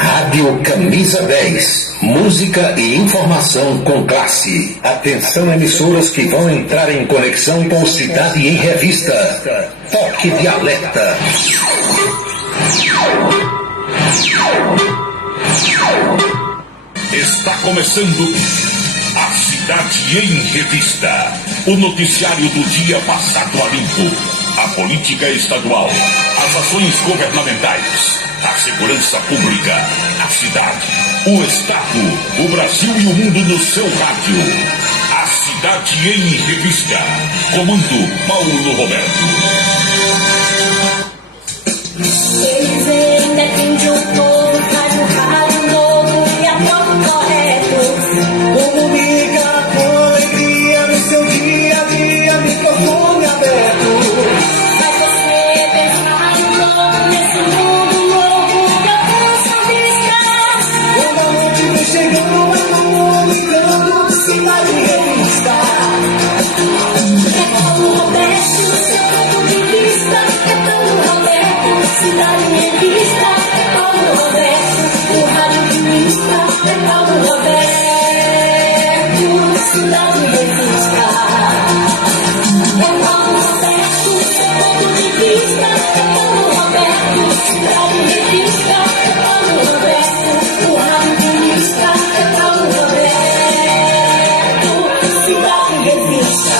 Rádio Camisa 10. Música e informação com classe. Atenção, emissoras que vão entrar em conexão com Cidade em Revista. Toque de alerta. Está começando a Cidade em Revista. O noticiário do dia passado a limpo. A política estadual, as ações governamentais, a segurança pública, a cidade, o estado, o Brasil e o mundo no seu rádio. A Cidade em Revista. Comando Paulo Roberto. Eles ainda defendem o povo, faz o rádio novo e a foto correto. Comunica com alegria no seu dia a dia, microfone aberto. Faz você pensar no novo, nesse mundo novo que alcança a vista. Quando a noite vem chegando, é comunicando, Cidade em Revista. É Paulo Roberto, seu ponto de vista. É Paulo Roberto, Cidade em Revista. É Paulo Roberto, o rádio de vista. É Paulo Roberto, Cidade em Revista. É Paulo Roberto, seu ponto de vista. É Paulo Roberto, Cidade em Revista. É Paulo Roberto, o rádio de vista. É Paulo Roberto, Cidade em Revista.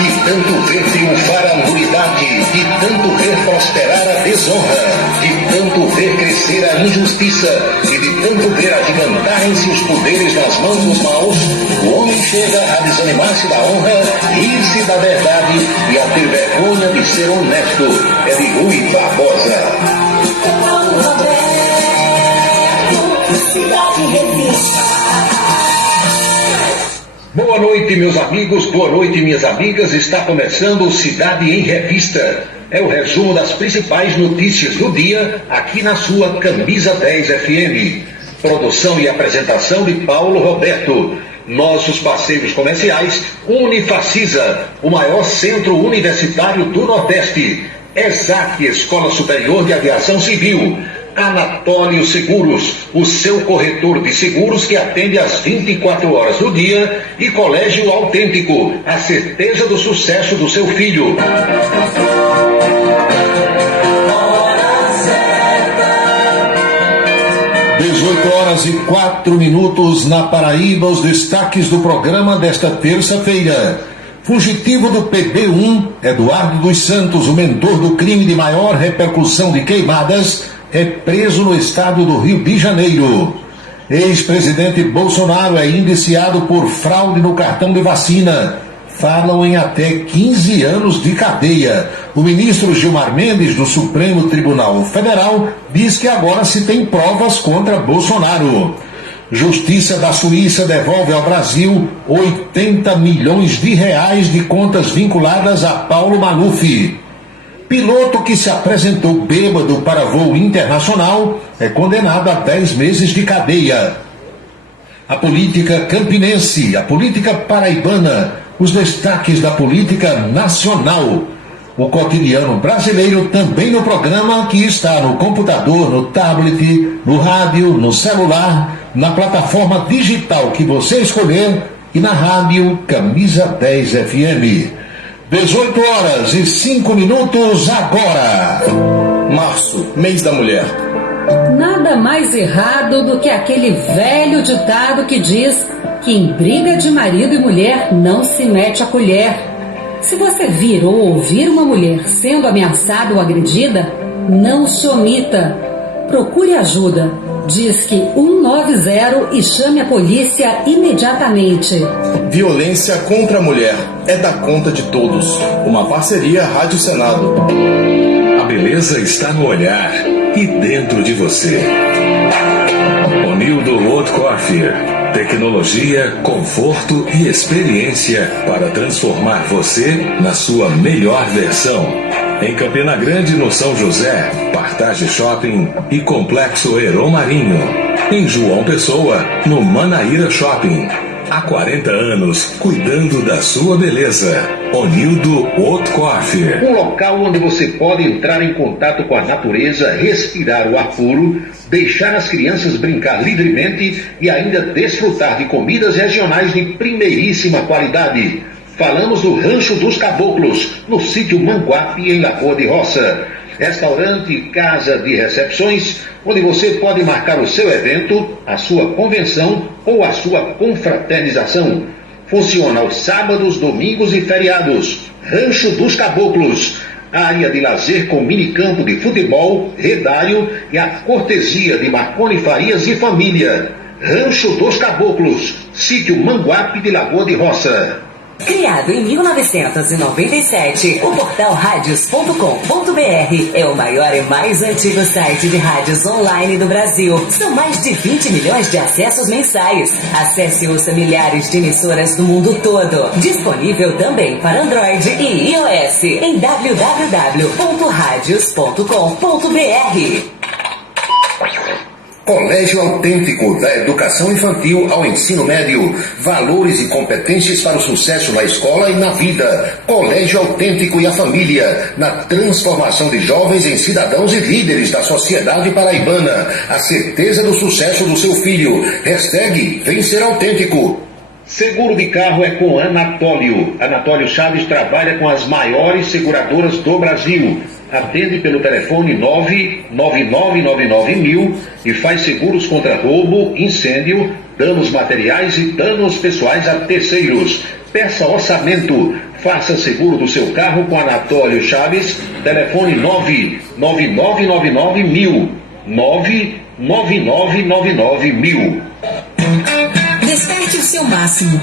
De tanto ver triunfar a nulidade, de tanto ver prosperar a desonra, de tanto ver crescer a injustiça e de tanto ver agigantarem-se os poderes nas mãos dos maus, o homem chega a desanimar-se da honra, rir-se da verdade e a ter vergonha de ser honesto. É de Rui Barbosa. É Paulo Roberto, Cidade em Revista. Boa noite, meus amigos, boa noite, minhas amigas. Está começando o Cidade em Revista. É o resumo das principais notícias do dia, aqui na sua Camisa 10 FM. Produção e apresentação de Paulo Roberto. Nossos parceiros comerciais: Unifacisa, o maior centro universitário do Nordeste. ESAC, Escola Superior de Aviação Civil. Anatólio Seguros, o seu corretor de seguros que atende às 24 horas do dia, e Colégio Autêntico, a certeza do sucesso do seu filho. 18h04 na Paraíba, os destaques do programa desta terça-feira. Fugitivo do PB1, Eduardo dos Santos, o mentor do crime de maior repercussão de queimadas, é preso no estado do Rio de Janeiro. Ex-presidente Bolsonaro é indiciado por fraude no cartão de vacina. Falam em até 15 anos de cadeia. O ministro Gilmar Mendes, do Supremo Tribunal Federal, diz que agora se tem provas contra Bolsonaro. Justiça da Suíça devolve ao Brasil 80 milhões de reais de contas vinculadas a Paulo Maluf. Piloto que se apresentou bêbado para voo internacional é condenado a 10 meses de cadeia. A política campinense, a política paraibana, os destaques da política nacional. O cotidiano brasileiro também no programa, que está no computador, no tablet, no rádio, no celular, na plataforma digital que você escolher e na rádio Camisa 10 FM. 18h05 agora. Março, mês da mulher. Nada mais errado do que aquele velho ditado que diz que em briga de marido e mulher não se mete a colher. Se você vir ou ouvir uma mulher sendo ameaçada ou agredida, não se omita. Procure ajuda. Disque 190 e chame a polícia imediatamente. Violência contra a mulher é da conta de todos. Uma parceria Rádio Senado. A beleza está no olhar e dentro de você. Onildo Old Coiffure. Tecnologia, conforto e experiência para transformar você na sua melhor versão. Em Campina Grande, no São José, Partage Shopping e Complexo Heron Marinho. Em João Pessoa, no Manaíra Shopping. Há 40 anos, cuidando da sua beleza. Onildo Outcoiffer. Um local onde você pode entrar em contato com a natureza, respirar o ar puro, deixar as crianças brincar livremente e ainda desfrutar de comidas regionais de primeiríssima qualidade. Falamos do Rancho dos Caboclos, no sítio Manguape, em Lagoa de Roça. Restaurante e casa de recepções, onde você pode marcar o seu evento, a sua convenção ou a sua confraternização. Funciona aos sábados, domingos e feriados. Rancho dos Caboclos, área de lazer com minicampo de futebol, redário e a cortesia de Marconi Farias e família. Rancho dos Caboclos, sítio Manguape de Lagoa de Roça. Criado em 1997, o portal radios.com.br é o maior e mais antigo site de rádios online do Brasil. São mais de 20 milhões de acessos mensais. Acesse e ouça milhares de emissoras do mundo todo. Disponível também para Android e iOS em www.radios.com.br. Colégio Autêntico, da educação infantil ao ensino médio. Valores e competências para o sucesso na escola e na vida. Colégio Autêntico e a família, na transformação de jovens em cidadãos e líderes da sociedade paraibana. A certeza do sucesso do seu filho. Hashtag Vem Ser Autêntico. Seguro de carro é com Anatólio. Anatólio Chaves trabalha com as maiores seguradoras do Brasil. Atende pelo telefone 99999.000 e faz seguros contra roubo, incêndio, danos materiais e danos pessoais a terceiros. Peça orçamento. Faça seguro do seu carro com Anatólio Chaves. Telefone 99999.000. 99999.000. Desperte o seu máximo.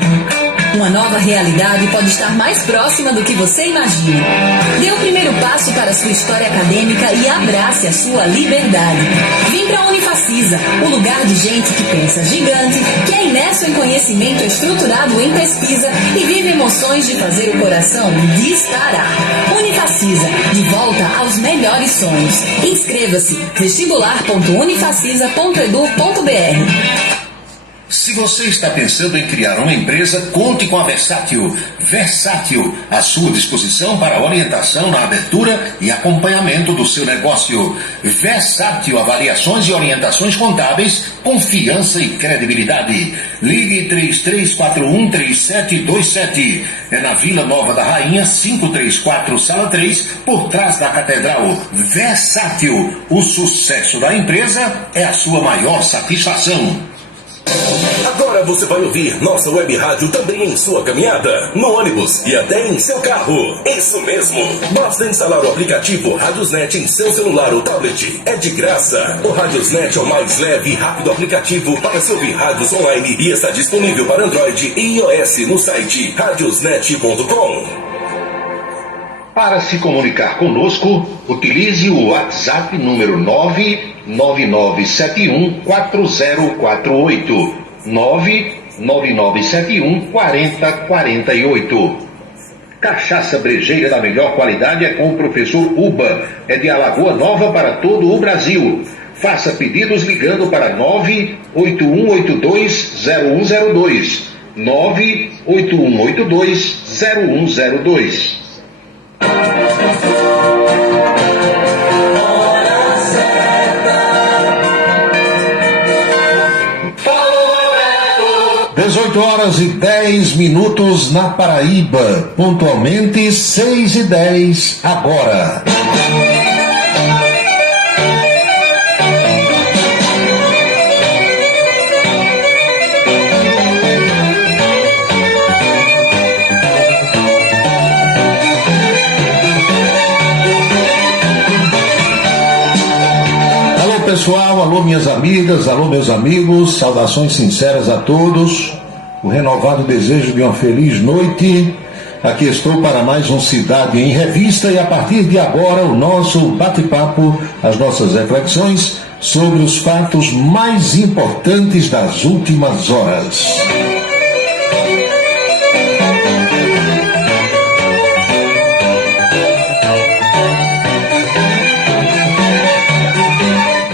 Uma nova realidade pode estar mais próxima do que você imagina. Dê o primeiro passo para a sua história acadêmica e abrace a sua liberdade. Vem para a Unifacisa, o lugar de gente que pensa gigante, que é imerso em conhecimento estruturado em pesquisa e vive emoções de fazer o coração disparar. Unifacisa, de volta aos melhores sonhos. Inscreva-se vestibular.unifacisa.edu.br. Se você está pensando em criar uma empresa, conte com a Versátil. Versátil, à sua disposição para orientação na abertura e acompanhamento do seu negócio. Versátil, avaliações e orientações contábeis, confiança e credibilidade. Ligue 33413727. É na Vila Nova da Rainha, 534, Sala 3, por trás da Catedral. Versátil, o sucesso da empresa é a sua maior satisfação. Agora você vai ouvir nossa web rádio também em sua caminhada, no ônibus e até em seu carro. Isso mesmo! Basta instalar o aplicativo Radiosnet em seu celular ou tablet. É de graça. O Radiosnet é o mais leve e rápido aplicativo para se ouvir rádios online e está disponível para Android e iOS no site radiosnet.com. Para se comunicar conosco, utilize o WhatsApp número 999714048. 999714048. Cachaça brejeira da melhor qualidade é com o professor Uba. É de Alagoa Nova para todo o Brasil. Faça pedidos ligando para 981820102. 981820102. Horas e 10 minutos na Paraíba, pontualmente 6h10 agora. Alô pessoal, alô minhas amigas, alô meus amigos, saudações sinceras a todos. O renovado desejo de uma feliz noite. Aqui estou para mais um Cidade em Revista e a partir de agora o nosso bate-papo, as nossas reflexões sobre os fatos mais importantes das últimas horas.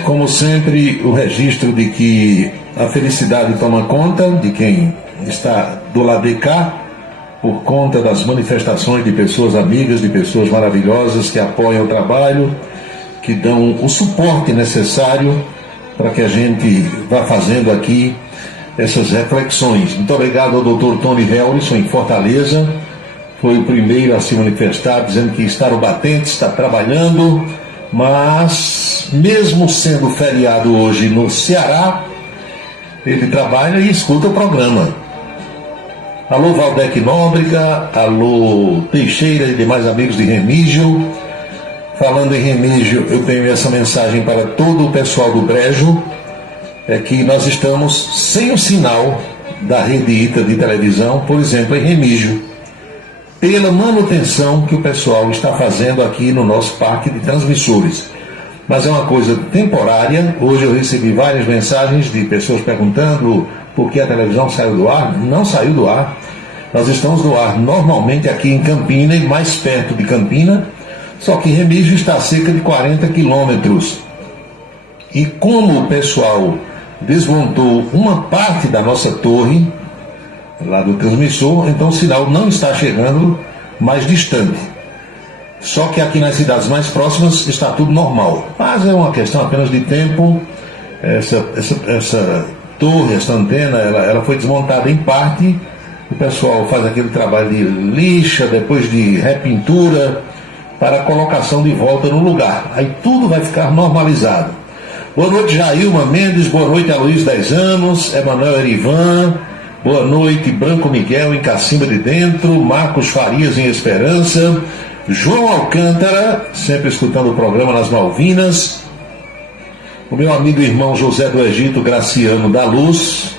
Como sempre, o registro de que a felicidade toma conta de quem está do lado de cá, por conta das manifestações de pessoas amigas, de pessoas maravilhosas que apoiam o trabalho, que dão o suporte necessário para que a gente vá fazendo aqui essas reflexões. Muito obrigado ao Dr. Tony Helison, em Fortaleza, foi o primeiro a se manifestar, dizendo que está no batente, está trabalhando, mas mesmo sendo feriado hoje no Ceará, ele trabalha e escuta o programa. Alô Valdec Nóbrega, alô Teixeira e demais amigos de Remígio. Falando em Remígio, eu tenho essa mensagem para todo o pessoal do Brejo, é que nós estamos sem o sinal da rede ITA de televisão, por exemplo, em Remígio, pela manutenção que o pessoal está fazendo aqui no nosso parque de transmissores. Mas é uma coisa temporária. Hoje eu recebi várias mensagens de pessoas perguntando por que a televisão saiu do ar. Não saiu do ar. Nós estamos no ar normalmente aqui em Campina e mais perto de Campina, só que Remígio está a cerca de 40 quilômetros. E como o pessoal desmontou uma parte da nossa torre, lá do transmissor, então o sinal não está chegando mais distante. Só que aqui nas cidades mais próximas está tudo normal. Mas é uma questão apenas de tempo. Essa torre, essa antena, ela foi desmontada em parte. O pessoal faz aquele trabalho de lixa, depois de repintura, para a colocação de volta no lugar. Aí tudo vai ficar normalizado. Boa noite, Jailma Mendes. Boa noite, Aloysio 10 anos. Emanuel Erivan. Boa noite, Branco Miguel em Cacimba de Dentro. Marcos Farias em Esperança. João Alcântara, sempre escutando o programa nas Malvinas. O meu amigo e irmão José do Egito, Graciano da Luz.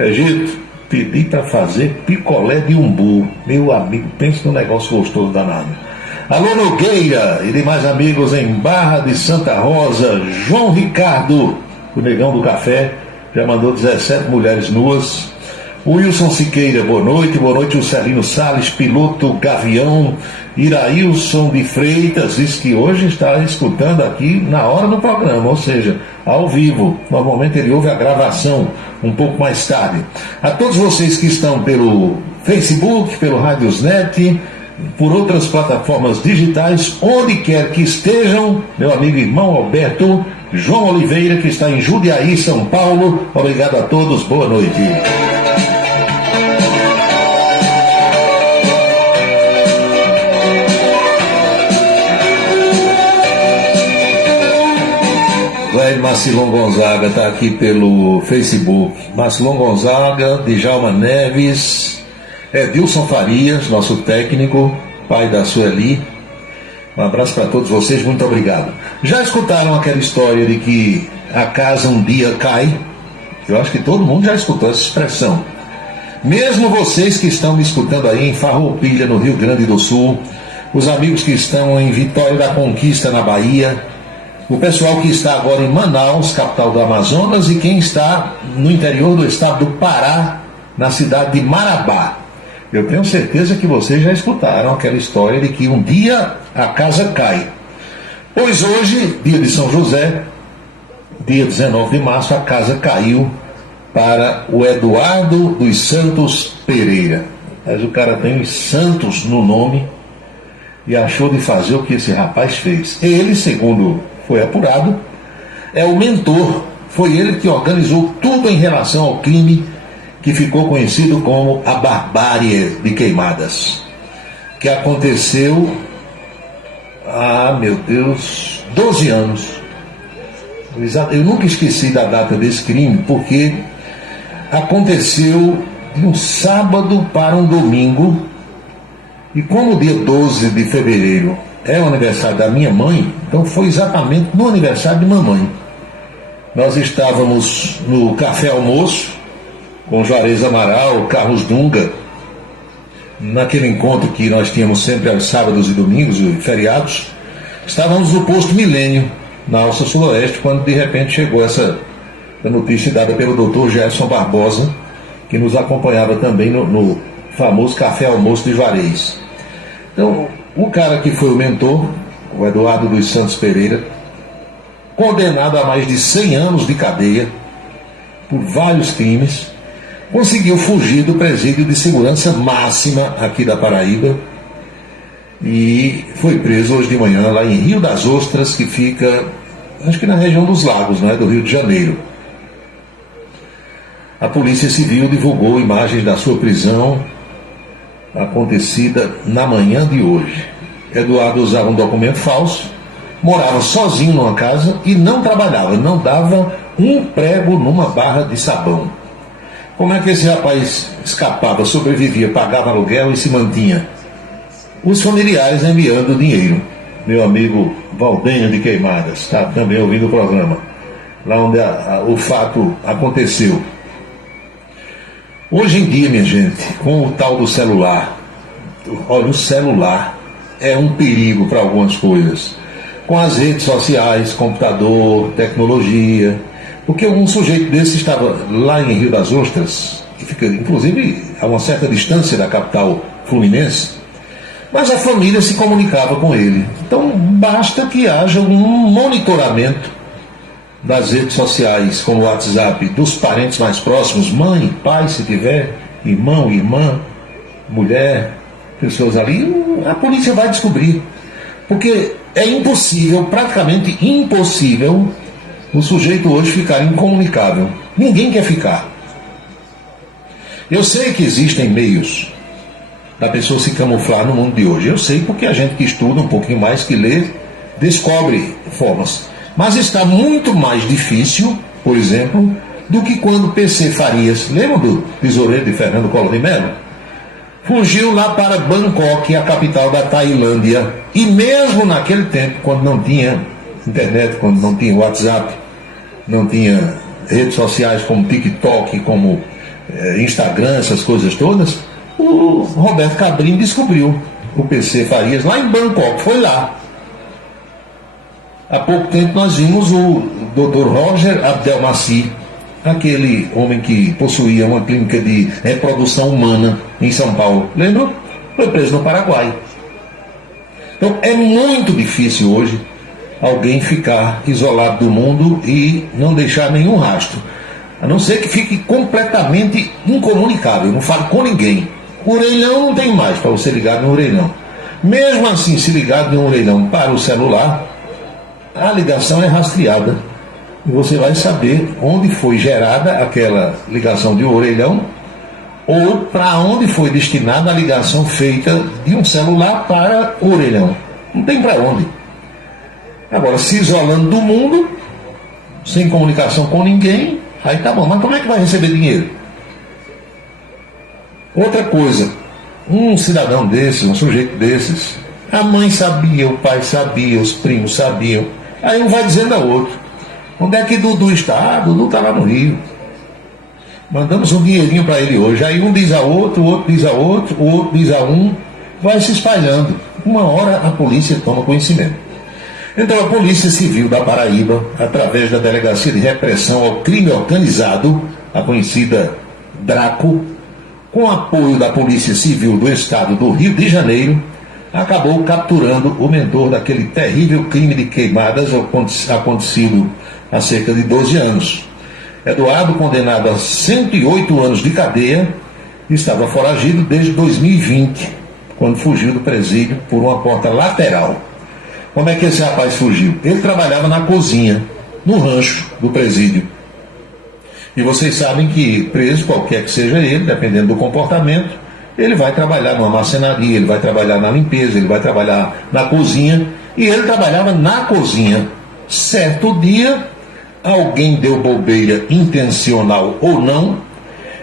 Egito, pedi para fazer picolé de umbu. Meu amigo, pensa num negócio gostoso danado. Alô Nogueira e demais amigos em Barra de Santa Rosa. João Ricardo, o negão do café, já mandou 17 mulheres nuas. Wilson Siqueira, boa noite o Celino Salles, piloto Gavião. Irailson de Freitas diz que hoje está escutando aqui na hora do programa, ou seja, ao vivo. Normalmente ele ouve a gravação um pouco mais tarde. A todos vocês que estão pelo Facebook, pelo Radiosnet, por outras plataformas digitais, onde quer que estejam, meu amigo irmão Alberto, João Oliveira, que está em Jundiaí, São Paulo. Obrigado a todos, boa noite. Velho Marcilon Gonzaga está aqui pelo Facebook. Marcilon Gonzaga, Djalma Neves, Edilson Farias, nosso técnico, pai da Sueli. Um abraço para todos vocês, muito obrigado. Já escutaram aquela história de que a casa um dia cai? Eu acho que todo mundo já escutou essa expressão. Mesmo vocês que estão me escutando aí em Farroupilha, no Rio Grande do Sul, os amigos que estão em Vitória da Conquista, na Bahia, o pessoal que está agora em Manaus, capital do Amazonas, e quem está no interior do estado do Pará, na cidade de Marabá. Eu tenho certeza que vocês já escutaram aquela história de que um dia a casa cai. Pois hoje, dia de São José, dia 19 de março, a casa caiu para o Eduardo dos Santos Pereira. Mas o cara tem os Santos no nome e achou de fazer o que esse rapaz fez. Ele, segundo foi apurado, é o mentor. Foi ele que organizou tudo em relação ao crime que ficou conhecido como a Barbárie de Queimadas, que aconteceu há, 12 anos. Eu nunca esqueci da data desse crime, porque aconteceu de um sábado para um domingo, e como o dia 12 de fevereiro é o aniversário da minha mãe, então foi exatamente no aniversário de mamãe. Nós estávamos no café almoço com Juarez Amaral, Carlos Dunga, naquele encontro que nós tínhamos sempre aos sábados e domingos e feriados. Estávamos no posto Milênio, na Alça Sudoeste, quando de repente chegou essa notícia dada pelo Dr. Gerson Barbosa, que nos acompanhava também no famoso café almoço de Juarez. Então, o cara que foi o mentor, o Eduardo dos Santos Pereira, condenado a mais de 100 anos de cadeia por vários crimes, conseguiu fugir do presídio de segurança máxima aqui da Paraíba e foi preso hoje de manhã lá em Rio das Ostras, que fica, acho que na região dos Lagos, não é, do Rio de Janeiro. A Polícia Civil divulgou imagens da sua prisão acontecida na manhã de hoje. Eduardo usava um documento falso, morava sozinho numa casa e não trabalhava, não dava um prego numa barra de sabão. Como é que esse rapaz escapava, sobrevivia, pagava aluguel e se mantinha? Os familiares enviando dinheiro. Meu amigo Valdenho de Queimadas está também ouvindo o programa, lá onde o fato aconteceu. Hoje em dia, minha gente, com o tal do celular, olha, o celular é um perigo para algumas coisas. Com as redes sociais, computador, tecnologia. Porque um sujeito desse estava lá em Rio das Ostras, que fica inclusive a uma certa distância da capital fluminense, mas a família se comunicava com ele. Então basta que haja um monitoramento das redes sociais, como o WhatsApp, dos parentes mais próximos, mãe, pai, se tiver, irmão, irmã, mulher, pessoas ali, a polícia vai descobrir. Porque é impossível, praticamente impossível, o sujeito hoje ficar incomunicável. Ninguém quer ficar. Eu sei que existem meios da pessoa se camuflar no mundo de hoje. Eu sei porque a gente que estuda um pouquinho mais, que lê, descobre formas. Mas está muito mais difícil, por exemplo, do que quando PC Farias, lembra do tesoureiro de Fernando Collor de Mello? Fugiu lá para Bangkok, a capital da Tailândia, e mesmo naquele tempo, quando não tinha internet, quando não tinha WhatsApp, não tinha redes sociais como TikTok, como Instagram, essas coisas todas, o Roberto Cabrini descobriu o PC Farias lá em Bangkok, foi lá. Há pouco tempo nós vimos o Dr. Roger Abdelmaci, aquele homem que possuía uma clínica de reprodução humana em São Paulo. Lembra? Foi preso no Paraguai. Então é muito difícil hoje alguém ficar isolado do mundo e não deixar nenhum rastro. A não ser que fique completamente incomunicável, não fale com ninguém. O orelhão não tem mais para você ligar no orelhão. Mesmo assim, se ligar no orelhão para o celular, a ligação é rastreada e você vai saber onde foi gerada aquela ligação de orelhão ou para onde foi destinada a ligação feita de um celular para o orelhão. Não tem para onde. Agora, se isolando do mundo, sem comunicação com ninguém, aí tá bom. Mas como é que vai receber dinheiro? Outra coisa, um cidadão desses, um sujeito desses, a mãe sabia, o pai sabia, os primos sabiam. Aí um vai dizendo ao outro: onde é que Dudu está? Ah, Dudu está lá no Rio. Mandamos um dinheirinho para ele hoje. Aí um diz a outro, o outro diz a outro, o outro diz a um, vai se espalhando. Uma hora a polícia toma conhecimento. Então a Polícia Civil da Paraíba, através da Delegacia de Repressão ao Crime Organizado, a conhecida DRACO, com apoio da Polícia Civil do Estado do Rio de Janeiro, acabou capturando o mentor daquele terrível crime de queimadas acontecido há cerca de 12 anos. Eduardo, condenado a 108 anos de cadeia, estava foragido desde 2020, quando fugiu do presídio por uma porta lateral. Como é que esse rapaz fugiu? Ele trabalhava na cozinha, no rancho do presídio. E vocês sabem que preso, qualquer que seja ele, dependendo do comportamento, ele vai trabalhar numa marcenaria, ele vai trabalhar na limpeza, ele vai trabalhar na cozinha. E ele trabalhava na cozinha. Certo dia, alguém deu bobeira, intencional ou não,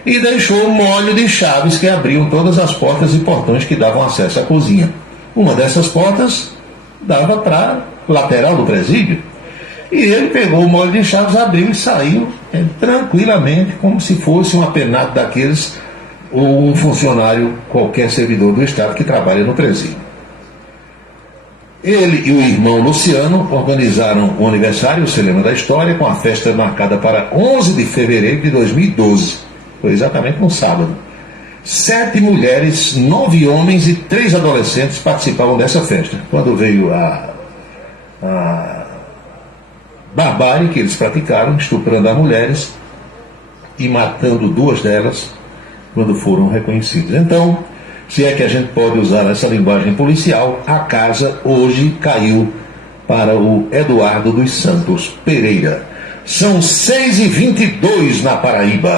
e deixou um molho de chaves que abriam todas as portas e portões que davam acesso à cozinha. Uma dessas portas dava para a lateral do presídio. E ele pegou o molho de chaves, abriu e saiu tranquilamente, como se fosse um apenado daqueles, ou um funcionário, qualquer servidor do Estado que trabalha no presídio. Ele e o irmão Luciano organizaram o aniversário, você lembra da história, com a festa marcada para 11 de fevereiro de 2012. Foi exatamente no sábado. 7 mulheres, 9 homens e 3 adolescentes participavam dessa festa. Quando veio a barbárie que eles praticaram, estuprando as mulheres, e matando 2 delas quando foram reconhecidas. Então, se é que a gente pode usar essa linguagem policial, a casa hoje caiu para o Eduardo dos Santos Pereira. São 6h22 na Paraíba.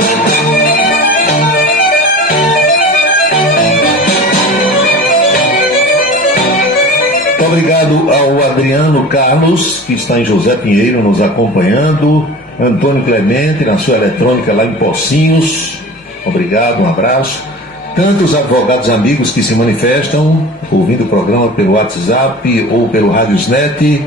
Obrigado ao Adriano Carlos, que está em José Pinheiro nos acompanhando, Antônio Clemente na sua eletrônica lá em Pocinhos, obrigado, um abraço. Tantos advogados amigos que se manifestam, ouvindo o programa pelo WhatsApp ou pelo Radiosnet.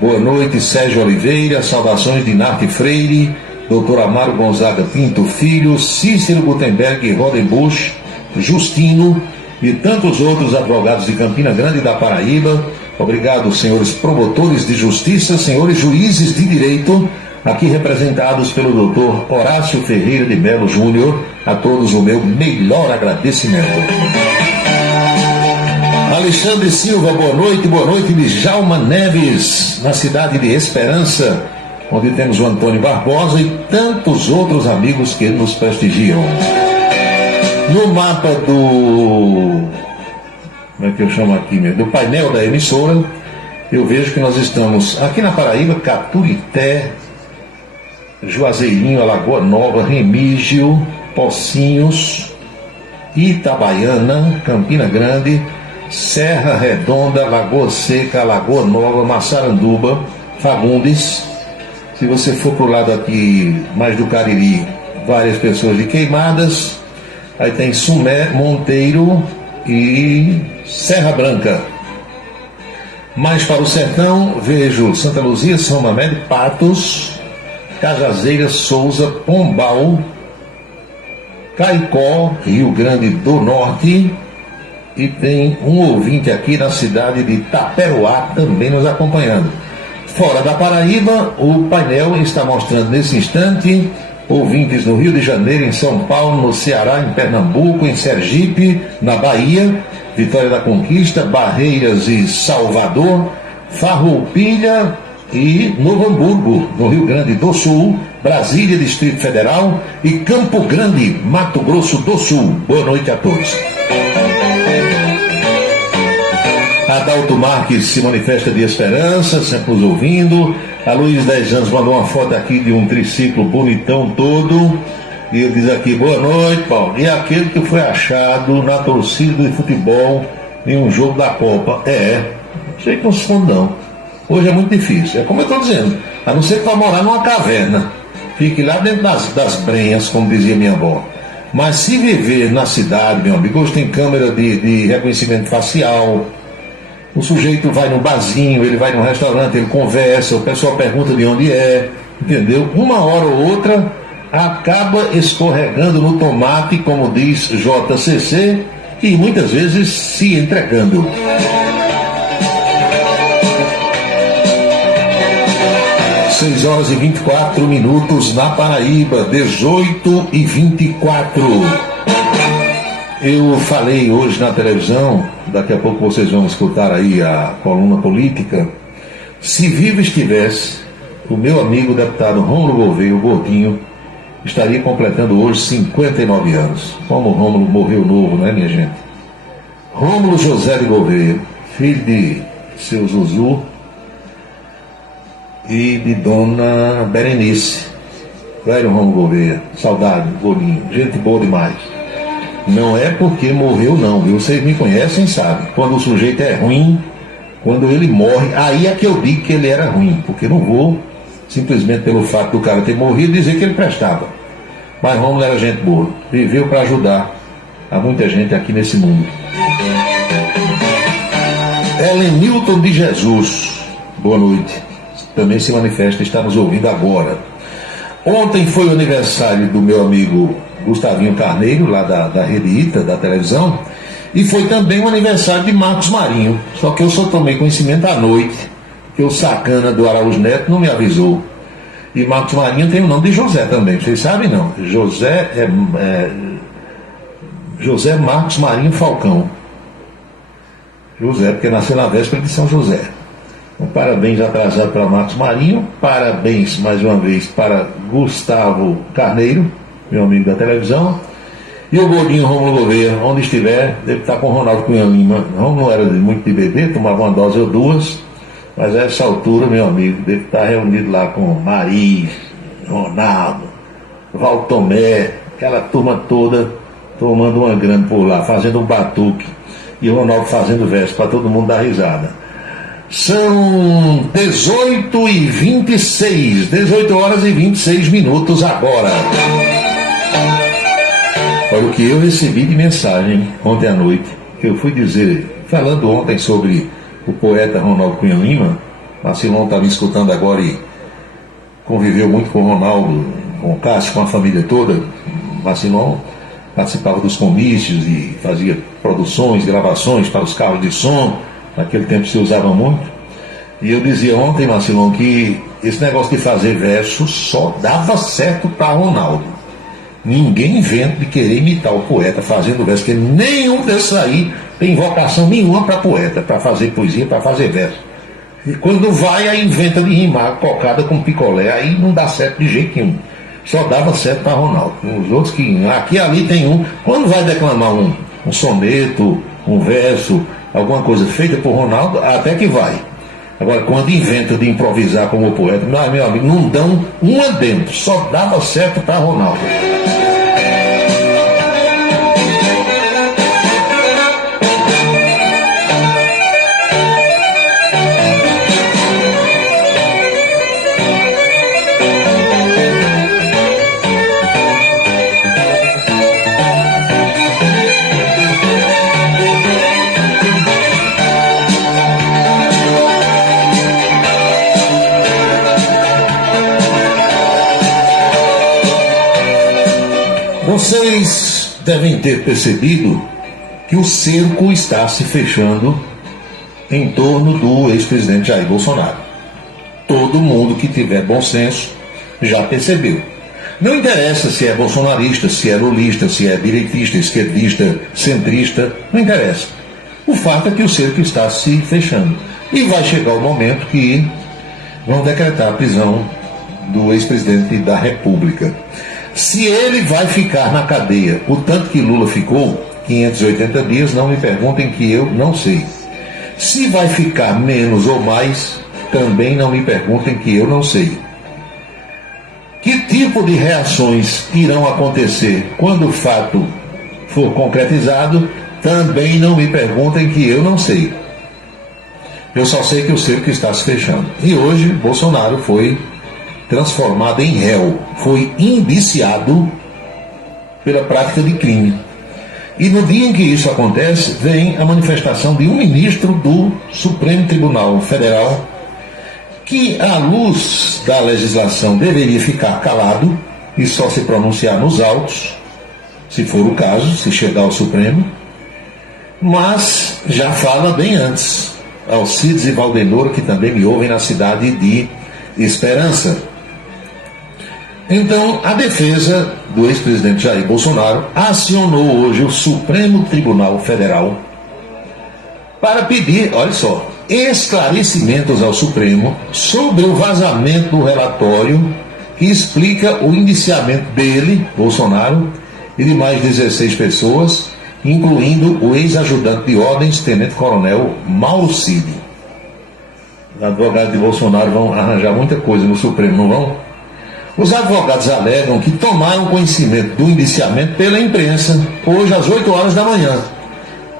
Boa noite, Sérgio Oliveira, saudações de Narte Freire, Dr. Amaro Gonzaga Pinto Filho, Cícero Gutenberg, Rodenbusch, Justino e tantos outros advogados de Campina Grande e da Paraíba. Obrigado, senhores promotores de justiça, senhores juízes de direito, aqui representados pelo Dr. Horácio Ferreira de Melo Júnior. A todos o meu melhor agradecimento. Alexandre Silva, boa noite de Djalma Neves, na cidade de Esperança, onde temos o Antônio Barbosa e tantos outros amigos que nos prestigiam. No mapa do... como é que eu chamo aqui mesmo? Do painel da emissora, eu vejo que nós estamos aqui na Paraíba, Caturité, Juazeirinho, Alagoa Nova, Remígio, Pocinhos, Itabaiana, Campina Grande, Serra Redonda, Lagoa Seca, Lagoa Nova, Massaranduba, Fagundes. Se você for pro lado aqui mais do Cariri, várias pessoas de Queimadas. Aí tem Sumé, Monteiro e Serra Branca. Mais para o sertão, vejo Santa Luzia, São Mamede, Patos, Cajazeiras, Souza, Pombal, Caicó, Rio Grande do Norte. E tem um ouvinte aqui na cidade de Taperoá também nos acompanhando. Fora da Paraíba, o painel está mostrando nesse instante ouvintes no Rio de Janeiro, em São Paulo, no Ceará, em Pernambuco, em Sergipe, na Bahia, Vitória da Conquista, Barreiras e Salvador, Farroupilha e Novo Hamburgo, no Rio Grande do Sul, Brasília, Distrito Federal e Campo Grande, Mato Grosso do Sul. Boa noite a todos. Adalto Marques se manifesta de esperança, sempre nos ouvindo. A Luiz 10 anos mandou uma foto aqui de um triciclo bonitão todo. E ele diz aqui, boa noite, Paulo. E aquele que foi achado na torcida de futebol em um jogo da Copa. Não sei que não se esconde não. Hoje é muito difícil. É como eu estou dizendo, a não ser que vá morar numa caverna. Fique lá dentro das brenhas, como dizia minha avó. Mas se viver na cidade, meu amigo, hoje tem câmera de reconhecimento facial. O sujeito vai no barzinho, ele vai num restaurante, ele conversa, o pessoal pergunta de onde é, entendeu? Uma hora ou outra acaba escorregando no tomate, como diz JCC, e muitas vezes se entregando. Seis horas e 24 minutos na Paraíba, 18h24. Eu falei hoje na televisão, daqui a pouco vocês vão escutar aí a coluna política. Se vivo estivesse, o meu amigo deputado Rômulo Gouveia, o Gordinho, estaria completando hoje 59 anos. Como o Rômulo morreu novo, né, minha gente? Rômulo José de Gouveia, filho de seu Zuzu e de dona Berenice. Velho Rômulo Gouveia, saudade, Gordinho, gente boa demais. Não é porque morreu não, viu? Vocês me conhecem, sabem. Quando o sujeito é ruim, quando ele morre, aí é que eu digo que ele era ruim, porque não vou, simplesmente pelo fato do cara ter morrido, dizer que ele prestava. Mas Rômulo era gente boa, viveu para ajudar a muita gente aqui nesse mundo. Helenilton de Jesus, boa noite. Também se manifesta, está nos ouvindo agora. Ontem foi o aniversário do meu amigo Gustavinho Carneiro, lá da Rede Ita, da televisão, e foi também o aniversário de Marcos Marinho, só que eu só tomei conhecimento à noite, que o sacana do Araújo Neto não me avisou. E Marcos Marinho tem o nome de José também, vocês sabem não? José Marcos Marinho Falcão. José, porque nasceu na véspera de São José. Um parabéns atrasado para Marcos Marinho, parabéns mais uma vez para Gustavo Carneiro, meu amigo da televisão, e o gordinho Rômulo Gouveia, onde estiver, deve estar com o Ronaldo Cunha Lima. Rômulo era muito de beber, tomava uma dose ou duas, mas a essa altura, meu amigo, deve estar reunido lá com Maris, Ronaldo, Valtomé, aquela turma toda, tomando uma grande por lá, fazendo um batuque, e o Ronaldo fazendo verso para todo mundo dar risada. São 18h26, 18 horas e 26 minutos agora. Olha o que eu recebi de mensagem ontem à noite. Eu fui dizer, falando ontem sobre o poeta Ronaldo Cunha Lima, Marcelão está me escutando agora e conviveu muito com o Ronaldo, com o Cássio, com a família toda. Marcelão participava dos comícios e fazia produções, gravações para os carros de som. Naquele tempo se usava muito. E eu dizia ontem, Marcelão, que esse negócio de fazer verso só dava certo para Ronaldo. Ninguém inventa de querer imitar o poeta fazendo verso, porque nenhum desses aí tem vocação nenhuma para poeta, para fazer poesia, para fazer verso. E quando vai, aí inventa de rimar cocada com picolé, aí não dá certo de jeito nenhum. Só dava certo para Ronaldo. Os outros que aqui e ali tem um, quando vai declamar um soneto, um verso, alguma coisa feita por Ronaldo, até que vai. Agora, quando inventa de improvisar como poeta, meu amigo, não dão um adentro, só dava certo para Ronaldo. Vocês devem ter percebido que o cerco está se fechando em torno do ex-presidente Jair Bolsonaro. Todo mundo que tiver bom senso já percebeu. Não interessa se é bolsonarista, se é lulista, se é direitista, esquerdista, centrista, não interessa. O fato é que o cerco está se fechando. E vai chegar o momento que vão decretar a prisão do ex-presidente da República. Se ele vai ficar na cadeia o tanto que Lula ficou, 580 dias, não me perguntem que eu não sei. Se vai ficar menos ou mais, também não me perguntem que eu não sei. Que tipo de reações irão acontecer quando o fato for concretizado, também não me perguntem que eu não sei. Eu só sei que o cerco está se fechando. E hoje, Bolsonaro foi transformado em réu, foi indiciado pela prática de crime. E no dia em que isso acontece, vem a manifestação de um ministro do Supremo Tribunal Federal, que, à luz da legislação, deveria ficar calado e só se pronunciar nos autos, se for o caso, se chegar ao Supremo, mas já fala bem antes, Alcides e Valdenor, que também me ouvem na cidade de Esperança. Então, a defesa do ex-presidente Jair Bolsonaro acionou hoje o Supremo Tribunal Federal para pedir, olha só, esclarecimentos ao Supremo sobre o vazamento do relatório que explica o indiciamento dele, Bolsonaro, e de mais 16 pessoas, incluindo o ex-ajudante de ordens, tenente-coronel Mauro Cid. Os advogados de Bolsonaro vão arranjar muita coisa no Supremo, não vão? Os advogados alegam que tomaram conhecimento do indiciamento pela imprensa, hoje às 8 horas da manhã.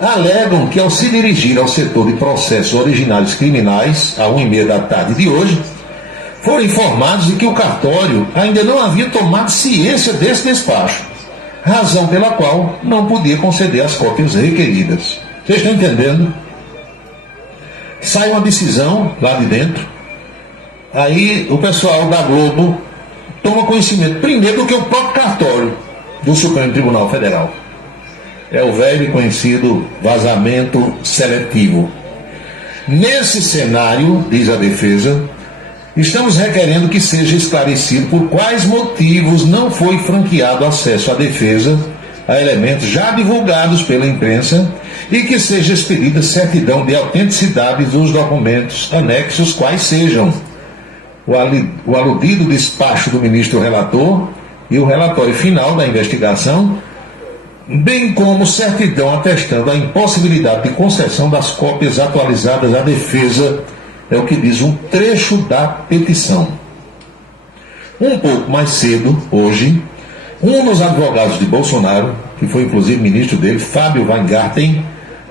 Alegam que ao se dirigir ao setor de processos originários criminais, à 1h30 da tarde de hoje, foram informados de que o cartório ainda não havia tomado ciência desse despacho, razão pela qual não podia conceder as cópias requeridas. Vocês estão entendendo? Sai uma decisão lá de dentro, aí o pessoal da Globo toma conhecimento primeiro do que o próprio cartório do Supremo Tribunal Federal. É o velho e conhecido vazamento seletivo. Nesse cenário, diz a defesa, estamos requerendo que seja esclarecido por quais motivos não foi franqueado acesso à defesa a elementos já divulgados pela imprensa e que seja expedida certidão de autenticidade dos documentos anexos, quais sejam o aludido despacho do ministro relator, e o relatório final da investigação, bem como certidão atestando a impossibilidade de concessão das cópias atualizadas à defesa, é o que diz um trecho da petição. Um pouco mais cedo, hoje, um dos advogados de Bolsonaro, que foi inclusive ministro dele, Fábio Weingarten,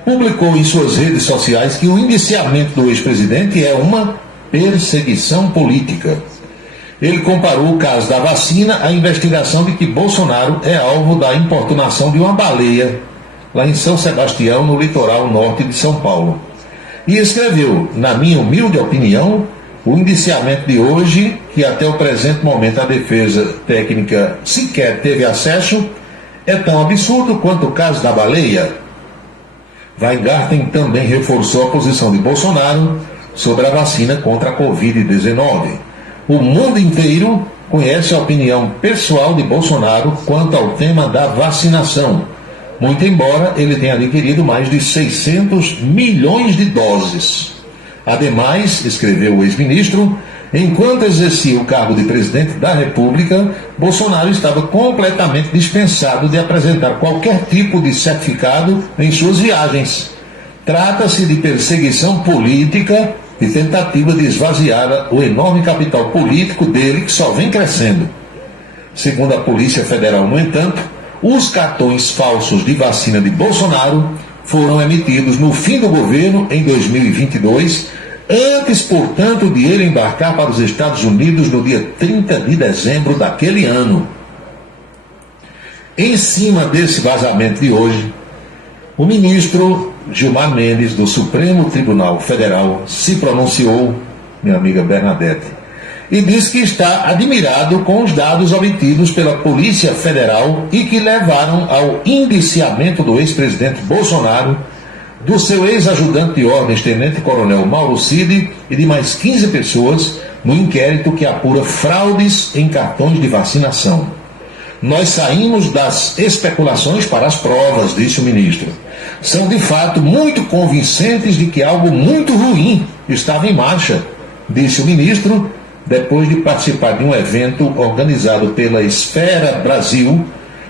publicou em suas redes sociais que o indiciamento do ex-presidente é uma perseguição política. Ele comparou o caso da vacina à investigação de que Bolsonaro é alvo da importunação de uma baleia lá em São Sebastião, no litoral norte de São Paulo. E escreveu, na minha humilde opinião, o indiciamento de hoje, que até o presente momento a defesa técnica sequer teve acesso, é tão absurdo quanto o caso da baleia. Weingarten também reforçou a posição de Bolsonaro sobre a vacina contra a Covid-19. O mundo inteiro conhece a opinião pessoal de Bolsonaro quanto ao tema da vacinação, muito embora ele tenha adquirido mais de 600 milhões de doses. Ademais, escreveu o ex-ministro, enquanto exercia o cargo de presidente da República, Bolsonaro estava completamente dispensado de apresentar qualquer tipo de certificado em suas viagens. Trata-se de perseguição política e tentativa de esvaziar o enorme capital político dele, que só vem crescendo. Segundo a Polícia Federal, no entanto, os cartões falsos de vacina de Bolsonaro foram emitidos no fim do governo, em 2022, antes, portanto, de ele embarcar para os Estados Unidos no dia 30 de dezembro daquele ano. Em cima desse vazamento de hoje, o ministro Gilmar Mendes, do Supremo Tribunal Federal, se pronunciou, minha amiga Bernadette, e disse que está admirado com os dados obtidos pela Polícia Federal e que levaram ao indiciamento do ex-presidente Bolsonaro, do seu ex-ajudante de ordens, tenente-coronel Mauro Cid, e de mais 15 pessoas no inquérito que apura fraudes em cartões de vacinação. Nós saímos das especulações para as provas, disse o ministro. São de fato muito convincentes de que algo muito ruim estava em marcha, disse o ministro, depois de participar de um evento organizado pela Esfera Brasil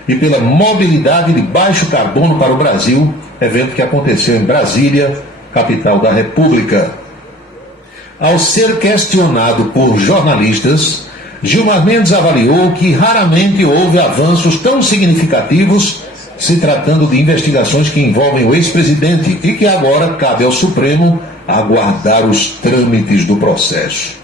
e pela Mobilidade de Baixo Carbono para o Brasil, evento que aconteceu em Brasília, capital da República. Ao ser questionado por jornalistas, Gilmar Mendes avaliou que raramente houve avanços tão significativos se tratando de investigações que envolvem o ex-presidente e que agora cabe ao Supremo aguardar os trâmites do processo.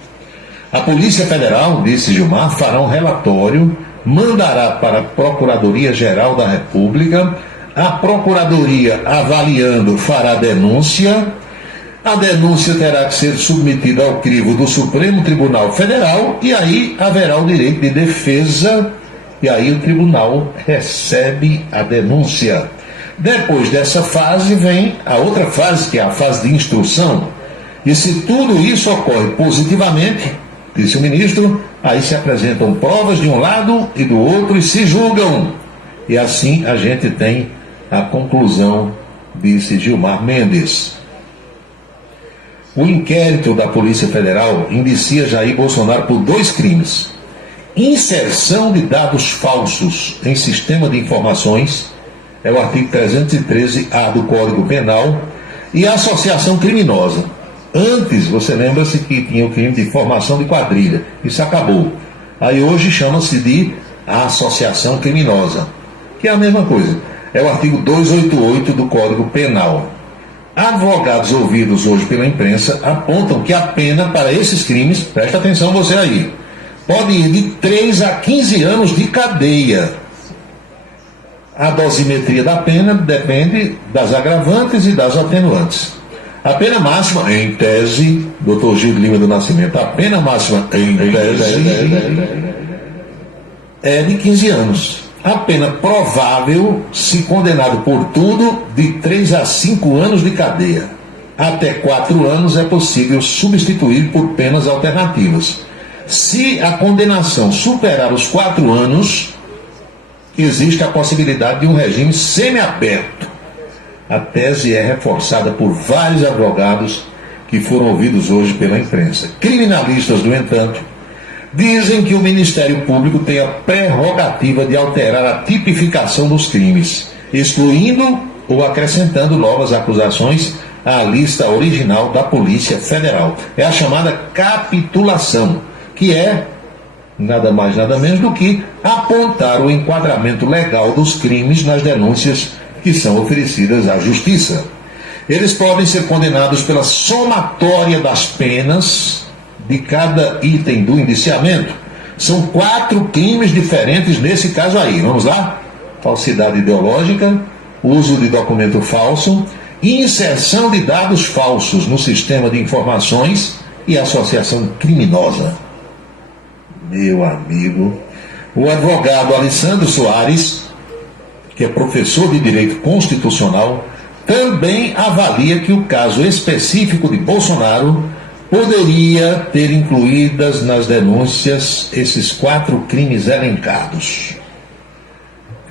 A Polícia Federal, disse Gilmar, fará um relatório, mandará para a Procuradoria-Geral da República, a Procuradoria, avaliando, fará denúncia, a denúncia terá que ser submetida ao crivo do Supremo Tribunal Federal e aí haverá o direito de defesa e aí o tribunal recebe a denúncia. Depois dessa fase vem a outra fase, que é a fase de instrução, e se tudo isso ocorre positivamente, disse o ministro, aí se apresentam provas de um lado e do outro e se julgam. E assim a gente tem a conclusão, disse Gilmar Mendes. O inquérito da Polícia Federal indicia Jair Bolsonaro por 2 crimes: inserção de dados falsos em sistema de informações, é o artigo 313-A do Código Penal, e associação criminosa. Antes, você lembra-se que tinha o crime de formação de quadrilha. Isso acabou. Aí hoje chama-se de associação criminosa, que é a mesma coisa. É o artigo 288 do Código Penal. Advogados ouvidos hoje pela imprensa apontam que a pena para esses crimes, presta atenção você aí, pode ir de 3 a 15 anos de cadeia. A dosimetria da pena depende das agravantes e das atenuantes. A pena máxima, em tese, Dr. Gil Lima do Nascimento, a pena máxima, em tese, é de 15 anos. A pena provável, se condenado por tudo, de 3 a 5 anos de cadeia. Até 4 anos é possível substituir por penas alternativas. Se a condenação superar os 4 anos, existe a possibilidade de um regime semiaberto. A tese é reforçada por vários advogados que foram ouvidos hoje pela imprensa. Criminalistas, no entanto, dizem que o Ministério Público tem a prerrogativa de alterar a tipificação dos crimes, excluindo ou acrescentando novas acusações à lista original da Polícia Federal. É a chamada capitulação, que é nada mais nada menos do que apontar o enquadramento legal dos crimes nas denúncias que são oferecidas à Justiça. Eles podem ser condenados pela somatória das penas de cada item do indiciamento. São 4 crimes diferentes nesse caso aí. Vamos lá? Falsidade ideológica, uso de documento falso, inserção de dados falsos no sistema de informações e associação criminosa. Meu amigo, o advogado Alessandro Soares, que é professor de Direito Constitucional, também avalia que o caso específico de Bolsonaro poderia ter incluídas nas denúncias esses 4 crimes elencados.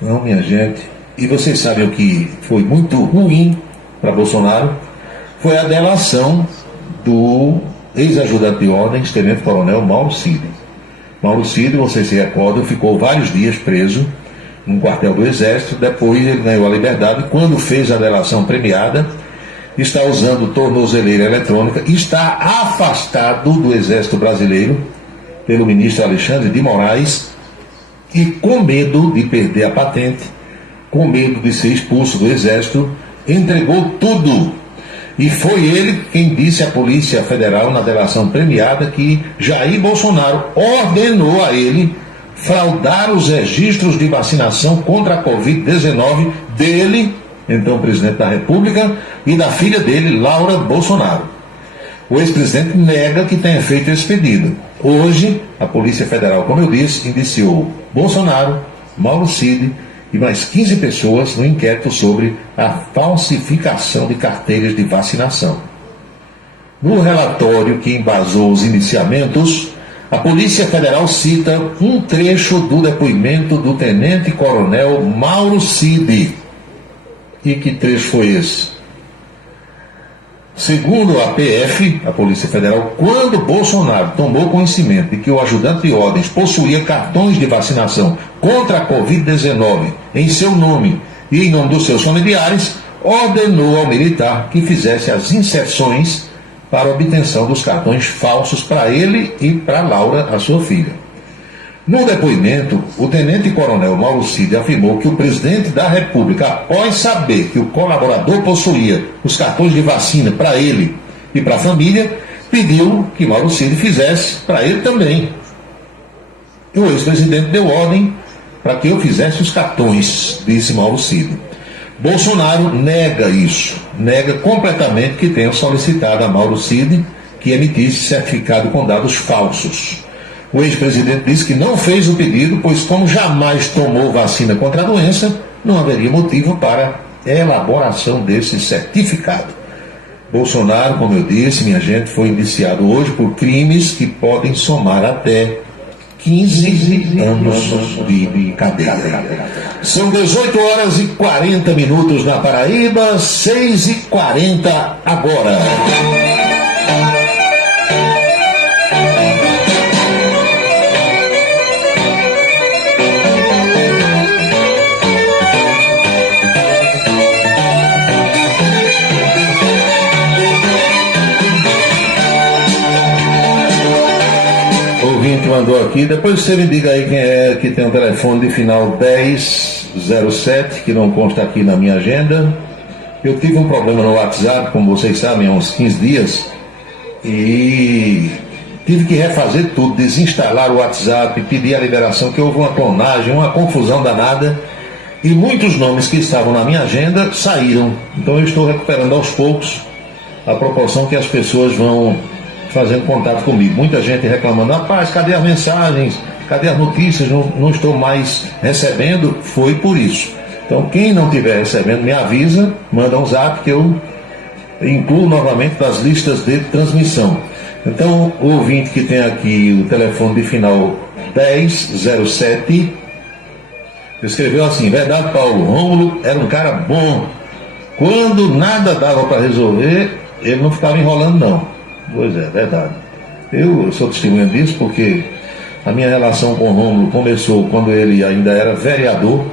Não, minha gente, e vocês sabem o que foi muito ruim para Bolsonaro? Foi a delação do ex-ajudante de ordens, tenente-coronel Mauro Cid. Mauro Cid, vocês se recordam, ficou vários dias preso num quartel do Exército. Depois ele ganhou a liberdade. Quando fez a delação premiada, está usando tornozeleira eletrônica, está afastado do Exército Brasileiro pelo ministro Alexandre de Moraes e, com medo de perder a patente, com medo de ser expulso do Exército, entregou tudo. E foi ele quem disse à Polícia Federal, na delação premiada, que Jair Bolsonaro ordenou a ele fraudar os registros de vacinação contra a Covid-19 dele, então presidente da República, e da filha dele, Laura Bolsonaro. O ex-presidente nega que tenha feito esse pedido. Hoje, a Polícia Federal, como eu disse, indiciou Bolsonaro, Mauro Cid e mais 15 pessoas no inquérito sobre a falsificação de carteiras de vacinação. No relatório que embasou os indiciamentos, a Polícia Federal cita um trecho do depoimento do tenente-coronel Mauro Cid. E que trecho foi esse? Segundo a PF, a Polícia Federal, quando Bolsonaro tomou conhecimento de que o ajudante de ordens possuía cartões de vacinação contra a Covid-19 em seu nome e em nome dos seus familiares, ordenou ao militar que fizesse as inserções para a obtenção dos cartões falsos para ele e para Laura, a sua filha. No depoimento, o tenente-coronel Mauro Cid afirmou que o presidente da República, após saber que o colaborador possuía os cartões de vacina para ele e para a família, pediu que Mauro Cid fizesse para ele também. E o ex-presidente deu ordem para que eu fizesse os cartões, disse Mauro Cid. Bolsonaro nega isso, nega completamente que tenha solicitado a Mauro Cid que emitisse certificado com dados falsos. O ex-presidente disse que não fez o pedido, pois como jamais tomou vacina contra a doença, não haveria motivo para elaboração desse certificado. Bolsonaro, como eu disse, minha gente, foi indiciado hoje por crimes que podem somar até 15 anos de cadeia. São 18 horas e 40 minutos na Paraíba, 6h40 agora. Ouvinte mandou aqui, depois você me diga aí quem é que tem o telefone de final 1007, que não consta aqui na minha agenda. Eu tive um problema no WhatsApp, como vocês sabem, há uns 15 dias, e tive que refazer tudo, desinstalar o WhatsApp, pedir a liberação, que houve uma clonagem, uma confusão danada, e muitos nomes que estavam na minha agenda saíram. Então eu estou recuperando aos poucos a proporção que as pessoas vão fazendo contato comigo. Muita gente reclamando, rapaz, cadê as mensagens? Cadê as notícias? Não estou mais recebendo. Foi por isso. Então, quem não estiver recebendo, me avisa, manda um zap que eu incluo novamente nas listas de transmissão. Então, o ouvinte que tem aqui o telefone de final 1007 escreveu assim: verdade, Paulo, Rômulo era um cara bom. Quando nada dava para resolver, ele não ficava enrolando, não. Pois é, verdade. Eu sou testemunha disso porque A minha relação com o Rômulo começou quando ele ainda era vereador.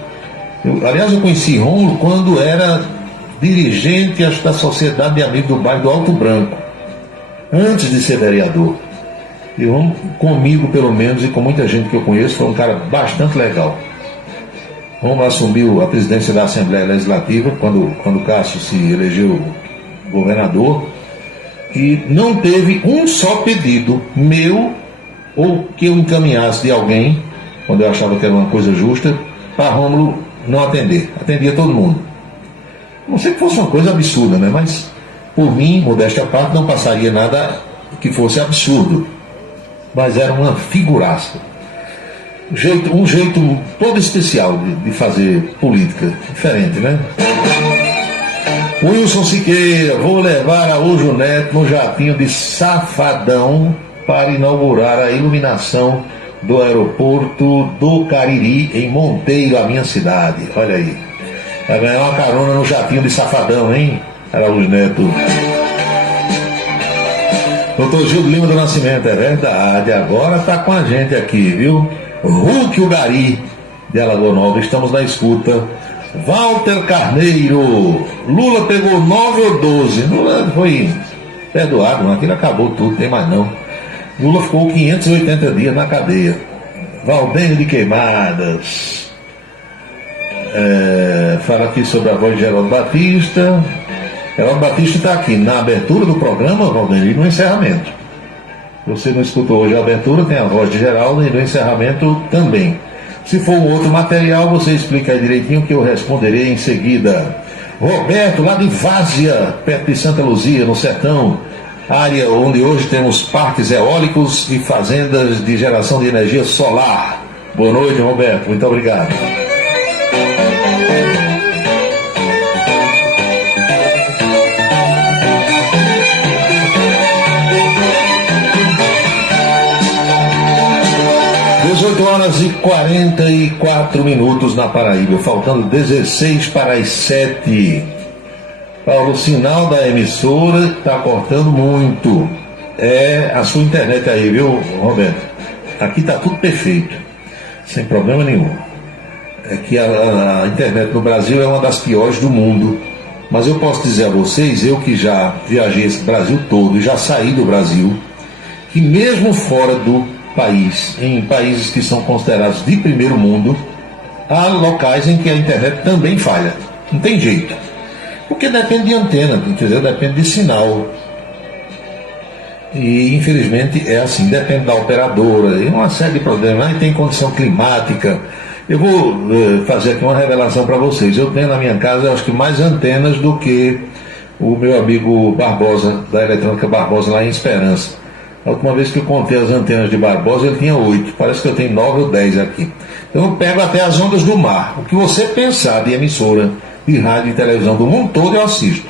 Eu conheci Rômulo quando era dirigente da Sociedade de Amigos do Bairro do Alto Branco, antes de ser vereador. E Rômulo, comigo pelo menos, e com muita gente que eu conheço, foi um cara bastante legal. Rômulo assumiu a presidência da Assembleia Legislativa quando Cássio se elegeu governador, e não teve um só pedido meu ou que eu encaminhasse de alguém, quando eu achava que era uma coisa justa, para Rômulo não atender. Atendia todo mundo. Não sei que fosse uma coisa absurda, né? Mas por mim, modéstia à parte, não passaria nada que fosse absurdo. Mas era uma figuraça. Um jeito todo especial de fazer política, diferente, né? Wilson Siqueira, vou levar Araújo Neto no jatinho de Safadão para inaugurar a iluminação do aeroporto do Cariri, em Monteiro, a minha cidade. Olha aí. Vai ganhar uma carona no jatinho de Safadão, hein, Araújo Neto? Doutor Gildo Lima do Nascimento, é verdade, agora tá com a gente aqui, viu? Hulk Ugari, de Alagoa Nova, estamos na escuta. Walter Carneiro, Lula pegou 9 ou 12, Lula foi perdoado, não, aquilo acabou tudo, tem mais não. Lula ficou 580 dias na cadeia. Valdenio de Queimadas, fala aqui sobre a voz de Geraldo Batista. Geraldo Batista está aqui na abertura do programa, Valdenio, e no encerramento. Se você não escutou hoje a abertura, tem a voz de Geraldo, e no encerramento também. Se for um outro material, você explica aí direitinho que eu responderei em seguida. Roberto, lá de Várzea, perto de Santa Luzia, no sertão, área onde hoje temos parques eólicos e fazendas de geração de energia solar. Boa noite, Roberto, muito obrigado. 18 horas e 44 minutos na Paraíba, faltando 16 para as 7. Paulo, o sinal da emissora está cortando muito. É a sua internet aí, viu, Roberto? Aqui está tudo perfeito, sem problema nenhum. É que a internet no Brasil é uma das piores do mundo. Mas eu posso dizer a vocês, eu que já viajei esse Brasil todo e já saí do Brasil, que mesmo fora do país, em países que são considerados de primeiro mundo, há locais em que a internet também falha. Não tem jeito. Porque depende de antena, entendeu? Depende de sinal. E infelizmente é assim, depende da operadora, e uma série de problemas. Aí tem condição climática. Eu vou fazer aqui uma revelação para vocês. Eu tenho na minha casa, acho que mais antenas do que o meu amigo Barbosa, da Eletrônica Barbosa, lá em Esperança. A última vez que eu contei as antenas de Barbosa, ele tinha 8. Parece que eu tenho 9 ou 10 aqui. Então eu pego até as ondas do mar. O que você pensar de emissora de rádio e televisão do mundo todo, eu assisto.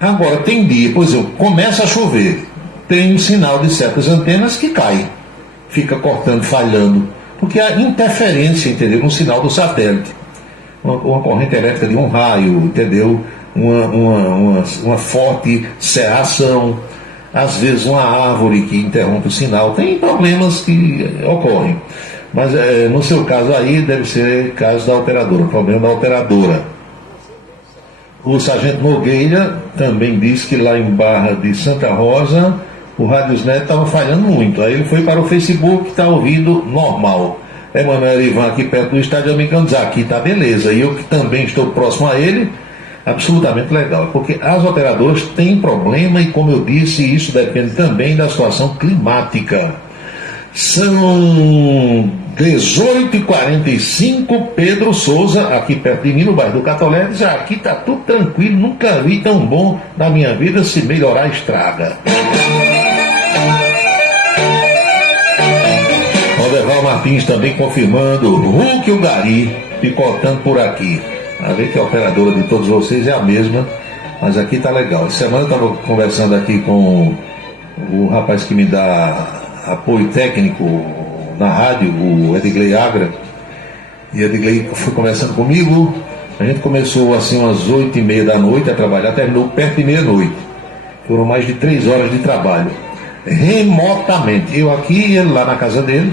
Agora, tem dia, por exemplo, começa a chover. Tem um sinal de certas antenas que cai. Fica cortando, falhando. Porque há interferência, entendeu? No sinal do satélite. Uma corrente elétrica de um raio, entendeu? Uma forte cerração. Às vezes uma árvore que interrompe o sinal. Tem problemas que ocorrem. Mas no seu caso aí deve ser caso da operadora, problema da operadora. O sargento Nogueira também disse que lá em Barra de Santa Rosa o Radiosnet estava falhando muito. Aí ele foi para o Facebook, está ouvindo normal. Emanuel Ivan aqui perto do estádio americano diz, aqui está beleza. E eu que também estou próximo a ele, absolutamente legal. Porque as operadoras têm problema e, como eu disse, isso depende também da situação climática. São 18h45, Pedro Souza, aqui perto de mim, no bairro do Catolé, diz, aqui está tudo tranquilo, nunca vi tão bom na minha vida, se melhorar estraga. Rodeval Martins também confirmando, Hulk Ugari picotando por aqui. A ver que a operadora de todos vocês é a mesma, mas aqui tá legal. Essa semana eu estava conversando aqui com o rapaz que me dá apoio técnico na rádio, o Edgley Agra, e Edgley foi conversando comigo. A gente começou assim umas 8h30 da noite a trabalhar, terminou perto de meia-noite. Foram mais de 3 horas de trabalho, remotamente, eu aqui e ele lá na casa dele.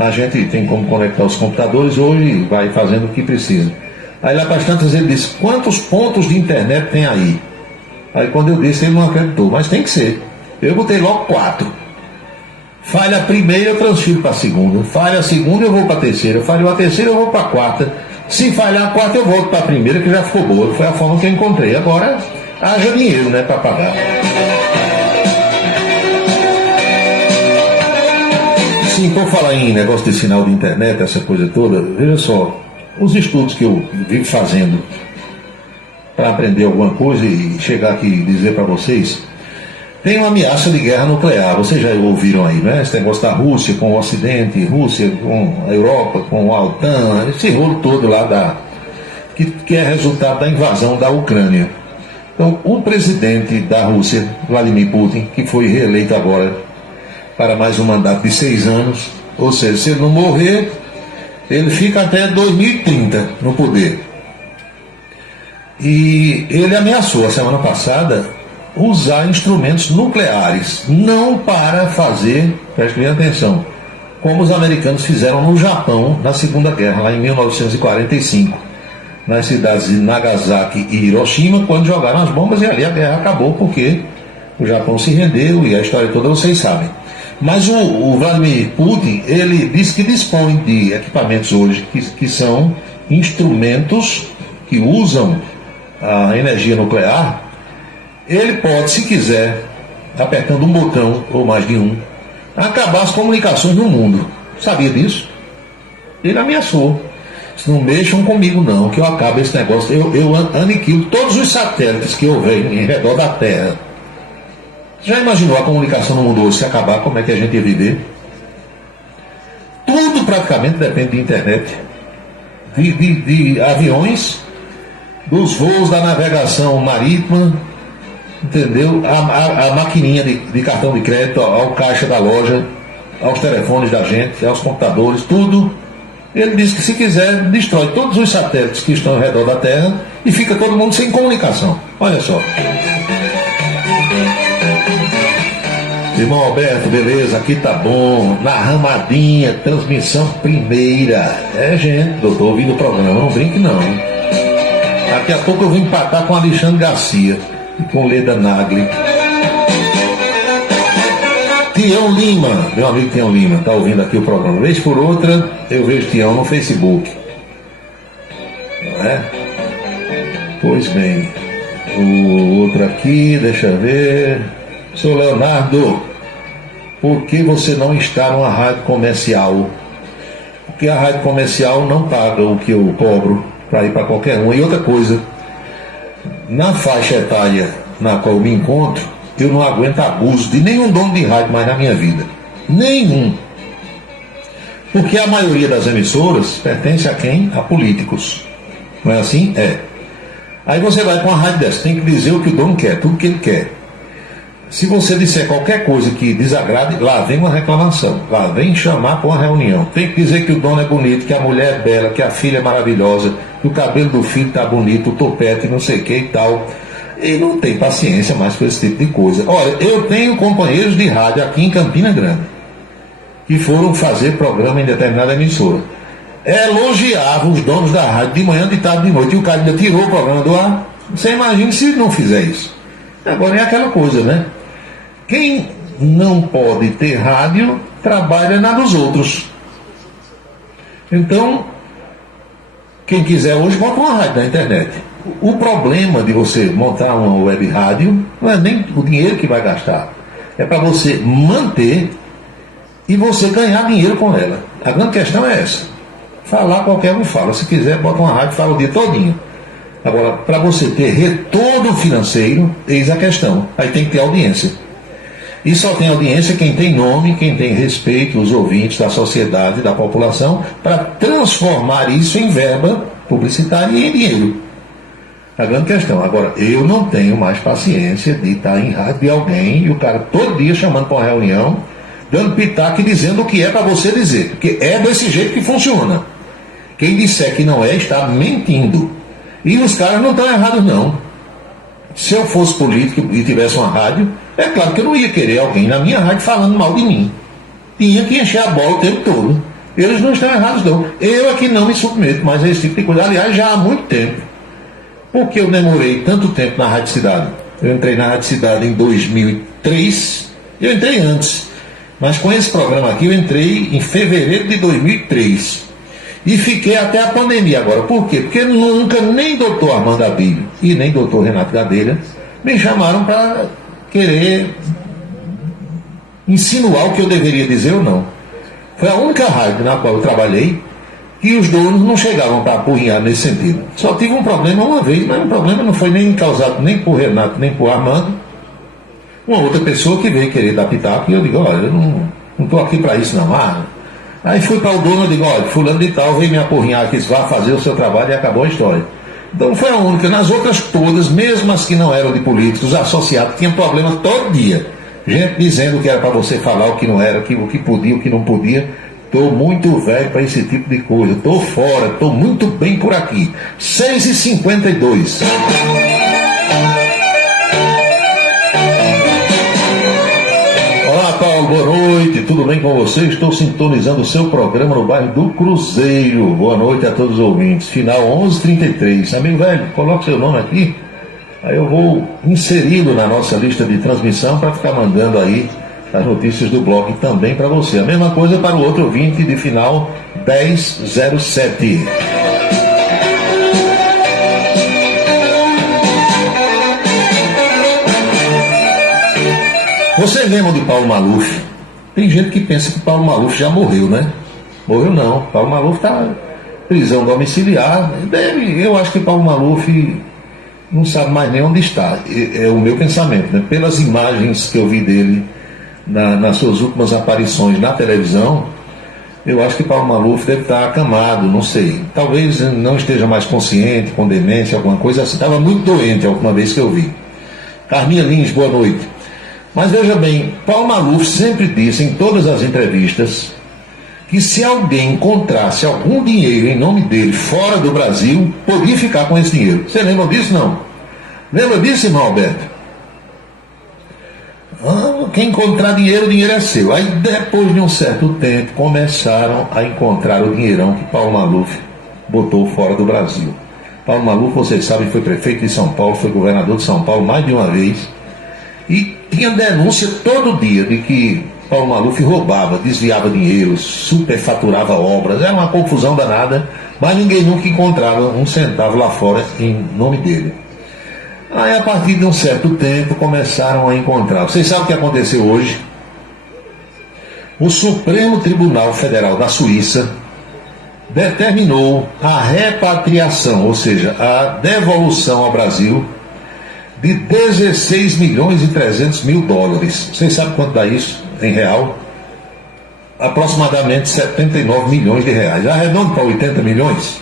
a gente tem como conectar os computadores hoje e vai fazendo o que precisa. Aí lá para as tantas ele disse, quantos pontos de internet tem aí? Aí quando eu disse, ele não acreditou, mas tem que ser. Eu botei logo 4. Falha a primeira, eu transfiro para a segunda. Falha a segunda, eu vou para a terceira. Falhou a terceira, eu vou para a quarta. Se falhar a quarta, eu volto para a primeira, que já ficou boa. Foi a forma que eu encontrei. Agora, haja dinheiro, né, para pagar. Sim, por falar em negócio de sinal de internet, essa coisa toda, veja só, os estudos que eu vivo fazendo para aprender alguma coisa e chegar aqui e dizer para vocês, tem uma ameaça de guerra nuclear, vocês já ouviram aí, né? Esse negócio da Rússia com o Ocidente, Rússia com a Europa, com a OTAN, esse rolo todo lá que é resultado da invasão da Ucrânia. Então, o presidente da Rússia, Vladimir Putin, que foi reeleito agora para mais um mandato de 6 anos, ou seja, se ele não morrer, ele fica até 2030 no poder. E ele ameaçou a semana passada usar instrumentos nucleares, não para fazer, prestem atenção, como os americanos fizeram no Japão na Segunda Guerra, lá em 1945, nas cidades de Nagasaki e Hiroshima, quando jogaram as bombas, e ali a guerra acabou porque o Japão se rendeu e a história toda vocês sabem. Mas o Vladimir Putin, ele disse que dispõe de equipamentos hoje que são instrumentos que usam a energia nuclear. Ele pode, se quiser, apertando um botão ou mais de um, acabar as comunicações no mundo. Sabia disso? Ele ameaçou. Se não mexam comigo não, que eu acabo esse negócio. Eu aniquilo todos os satélites que houver em redor da Terra. Já imaginou a comunicação no mundo hoje se acabar, como é que a gente ia viver? Tudo praticamente depende de internet, de aviões, dos voos da navegação marítima, entendeu? A maquininha de cartão de crédito, ao caixa da loja, aos telefones da gente, aos computadores, tudo. Ele disse que se quiser, destrói todos os satélites que estão ao redor da Terra e fica todo mundo sem comunicação. Olha só. Irmão Alberto, beleza, aqui tá bom, na Ramadinha, transmissão primeira. É, gente, eu tô ouvindo o programa, não brinque não. Daqui a pouco eu vou empatar com Alexandre Garcia e com Leda Nagli. Tião Lima, meu amigo Tião Lima, tá ouvindo aqui o programa. Vez por outra, eu vejo Tião no Facebook. Não é? Pois bem, o outro aqui, deixa eu ver. Seu Leonardo, por que você não está numa rádio comercial? Porque a rádio comercial não paga o que eu cobro para ir para qualquer um. E outra coisa, na faixa etária na qual eu me encontro, eu não aguento abuso de nenhum dono de rádio mais na minha vida. Nenhum. Porque a maioria das emissoras pertence a quem? A políticos. Não é assim? É. Aí você vai com uma rádio dessa, tem que dizer o que o dono quer, tudo que ele quer. Se você disser qualquer coisa que desagrade, lá vem uma reclamação, lá vem chamar para uma reunião. Tem que dizer que o dono é bonito, que a mulher é bela, que a filha é maravilhosa, que o cabelo do filho está bonito, o topete, não sei o que e tal. E não tem paciência mais com esse tipo de coisa. Olha, eu tenho companheiros de rádio aqui em Campina Grande, que foram fazer programa em determinada emissora. Elogiavam os donos da rádio de manhã, de tarde, de noite, e o cara ainda tirou o programa do ar. Você imagina se não fizer isso. Agora é aquela coisa, né? Quem não pode ter rádio, trabalha na dos outros. Então, quem quiser hoje, bota uma rádio na internet. O problema de você montar uma web rádio não é nem o dinheiro que vai gastar. É para você manter e você ganhar dinheiro com ela. A grande questão é essa. Falar, qualquer um fala. Se quiser, bota uma rádio e fala o dia todinho. Agora, para você ter retorno financeiro, eis a questão. Aí tem que ter audiência. E só tem audiência quem tem nome, quem tem respeito, os ouvintes da sociedade, da população, para transformar isso em verba publicitária e em dinheiro. A grande questão. Agora, eu não tenho mais paciência de estar em rádio de alguém e o cara todo dia chamando para uma reunião, dando pitaco e dizendo o que é para você dizer. Porque é desse jeito que funciona. Quem disser que não é, está mentindo. E os caras não estão errados, não. Se eu fosse político e tivesse uma rádio, é claro que eu não ia querer alguém na minha rádio falando mal de mim. Tinha que encher a bola o tempo todo. Eles não estão errados, não. Eu aqui não me submeto mais a esse tipo de coisa. Aliás, já há muito tempo. Por que eu demorei tanto tempo na Rádio Cidade? Eu entrei na Rádio Cidade em 2003. Eu entrei antes. Mas com esse programa aqui eu entrei em fevereiro de 2003. E fiquei até a pandemia agora. Por quê? Porque nunca nem doutor Armando Abílio e nem doutor Renato Gadelha me chamaram para querer insinuar o que eu deveria dizer ou não. Foi a única rádio na qual eu trabalhei que os donos não chegavam para apurrinhar nesse sentido. Só tive um problema uma vez, mas o problema não foi nem causado nem por Renato, nem por Armando. Uma outra pessoa que veio querer dar pitaco e eu digo, olha, eu não estou aqui para isso não. Aí fui para o dono e digo, olha, fulano de tal veio me apurrinhar aqui, vá fazer o seu trabalho e acabou a história. Então foi a única. Nas outras todas, mesmo as que não eram de políticos, associados, tinham problema todo dia. Gente dizendo que era para você falar o que não era, o que podia, o que não podia. Estou muito velho para esse tipo de coisa. Estou fora, estou muito bem por aqui. 6h52. Olá, Paulo, boa noite. Tudo bem com você? Estou sintonizando o seu programa no bairro do Cruzeiro. Boa noite a todos os ouvintes. Final 11h33. Amigo velho, coloque seu nome aqui. Aí eu vou inseri-lo na nossa lista de transmissão para ficar mandando aí as notícias do blog também para você. A mesma coisa para o outro ouvinte de final 1007. Você lembra de Paulo Maluf? Tem gente que pensa que Paulo Maluf já morreu, né? Morreu não. Paulo Maluf está em prisão domiciliar. Eu acho que Paulo Maluf não sabe mais nem onde está. É o meu pensamento, né? Pelas imagens que eu vi dele nas suas últimas aparições na televisão, eu acho que Paulo Maluf deve estar acamado, não sei. Talvez não esteja mais consciente, com demência, alguma coisa assim. Estava muito doente a última vez que eu vi. Carminha Lins, boa noite. Mas veja bem, Paulo Maluf sempre disse em todas as entrevistas que se alguém encontrasse algum dinheiro em nome dele fora do Brasil, podia ficar com esse dinheiro. Você lembra disso, não? Lembra disso, irmão Alberto? Quem encontrar dinheiro, o dinheiro é seu. Aí depois de um certo tempo começaram a encontrar o dinheirão que Paulo Maluf botou fora do Brasil. Paulo Maluf, vocês sabem, foi prefeito de São Paulo, foi governador de São Paulo mais de uma vez, e tinha denúncia todo dia de que Paulo Maluf roubava, desviava dinheiro, superfaturava obras, era uma confusão danada, mas ninguém nunca encontrava um centavo lá fora em nome dele. Aí, a partir de um certo tempo, começaram a encontrar. Vocês sabem o que aconteceu hoje? O Supremo Tribunal Federal da Suíça determinou a repatriação, ou seja, a devolução ao Brasil de 16 milhões e 300 mil dólares. Vocês sabem quanto dá isso em real? Aproximadamente 79 milhões de reais. Arredondo para 80 milhões.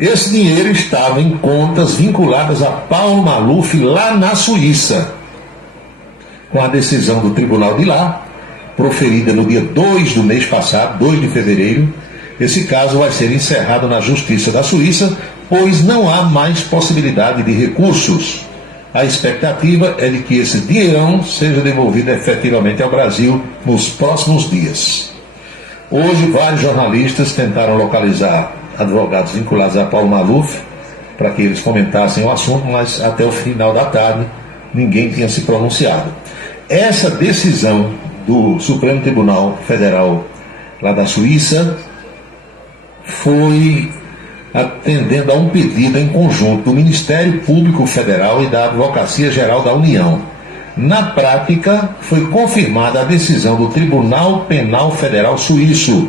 Esse dinheiro estava em contas vinculadas a Paulo Maluf lá na Suíça. Com a decisão do tribunal de lá, proferida no dia 2 do mês passado, 2 de fevereiro, esse caso vai ser encerrado na Justiça da Suíça, pois não há mais possibilidade de recursos. A expectativa é de que esse dinheirão seja devolvido efetivamente ao Brasil nos próximos dias. Hoje, vários jornalistas tentaram localizar advogados vinculados a Paulo Maluf para que eles comentassem o assunto, mas até o final da tarde ninguém tinha se pronunciado. Essa decisão do Supremo Tribunal Federal lá da Suíça foi atendendo a um pedido em conjunto do Ministério Público Federal e da Advocacia Geral da União. Na prática, foi confirmada a decisão do Tribunal Penal Federal Suíço.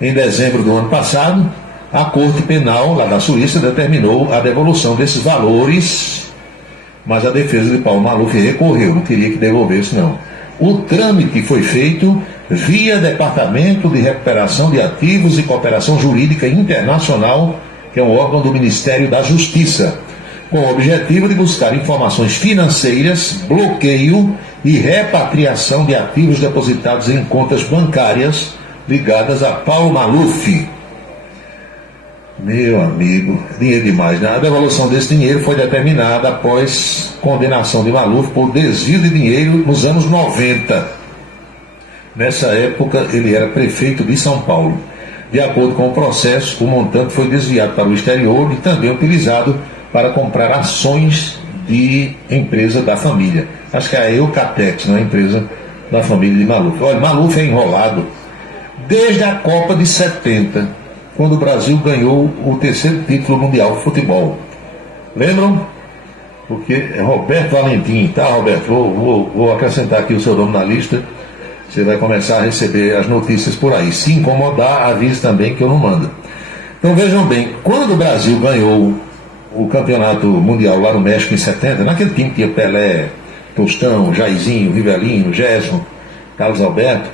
Em dezembro do ano passado, a Corte Penal lá da Suíça determinou a devolução desses valores, mas a defesa de Paulo Maluf recorreu, não queria que devolvesse não. O trâmite foi feito via Departamento de Recuperação de Ativos e Cooperação Jurídica Internacional, que é um órgão do Ministério da Justiça, com o objetivo de buscar informações financeiras, bloqueio e repatriação de ativos depositados em contas bancárias ligadas a Paulo Maluf. Meu amigo, dinheiro demais, né? A devolução desse dinheiro foi determinada após condenação de Maluf por desvio de dinheiro nos anos 90. Nessa época, ele era prefeito de São Paulo. De acordo com o processo, o montante foi desviado para o exterior e também utilizado para comprar ações de empresa da família. Acho que é a Eucatex, não é a empresa da família de Maluf. Olha, Maluf é enrolado desde a Copa de 70, quando o Brasil ganhou o 3º título mundial de futebol. Lembram? Porque é Roberto Valentim, tá, Roberto? Vou acrescentar aqui o seu nome na lista. Você vai começar a receber as notícias por aí. Se incomodar, avise também que eu não mando. Então vejam bem, quando o Brasil ganhou o campeonato mundial lá no México em 70, naquele time que tinha Pelé, Tostão, Jairzinho, Rivelino, Gerson, Carlos Alberto,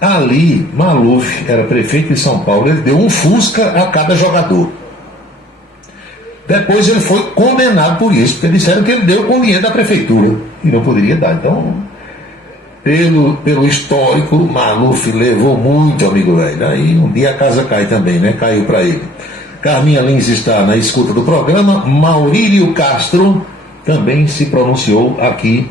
ali Maluf era prefeito de São Paulo, ele deu um Fusca a cada jogador. Depois ele foi condenado por isso, porque disseram que ele deu com dinheiro da prefeitura e não poderia dar. Então, pelo histórico, Maluf levou muito, amigo velho. Aí um dia a casa cai também, né? Caiu para ele. Carminha Lins está na escuta do programa. Maurílio Castro também se pronunciou aqui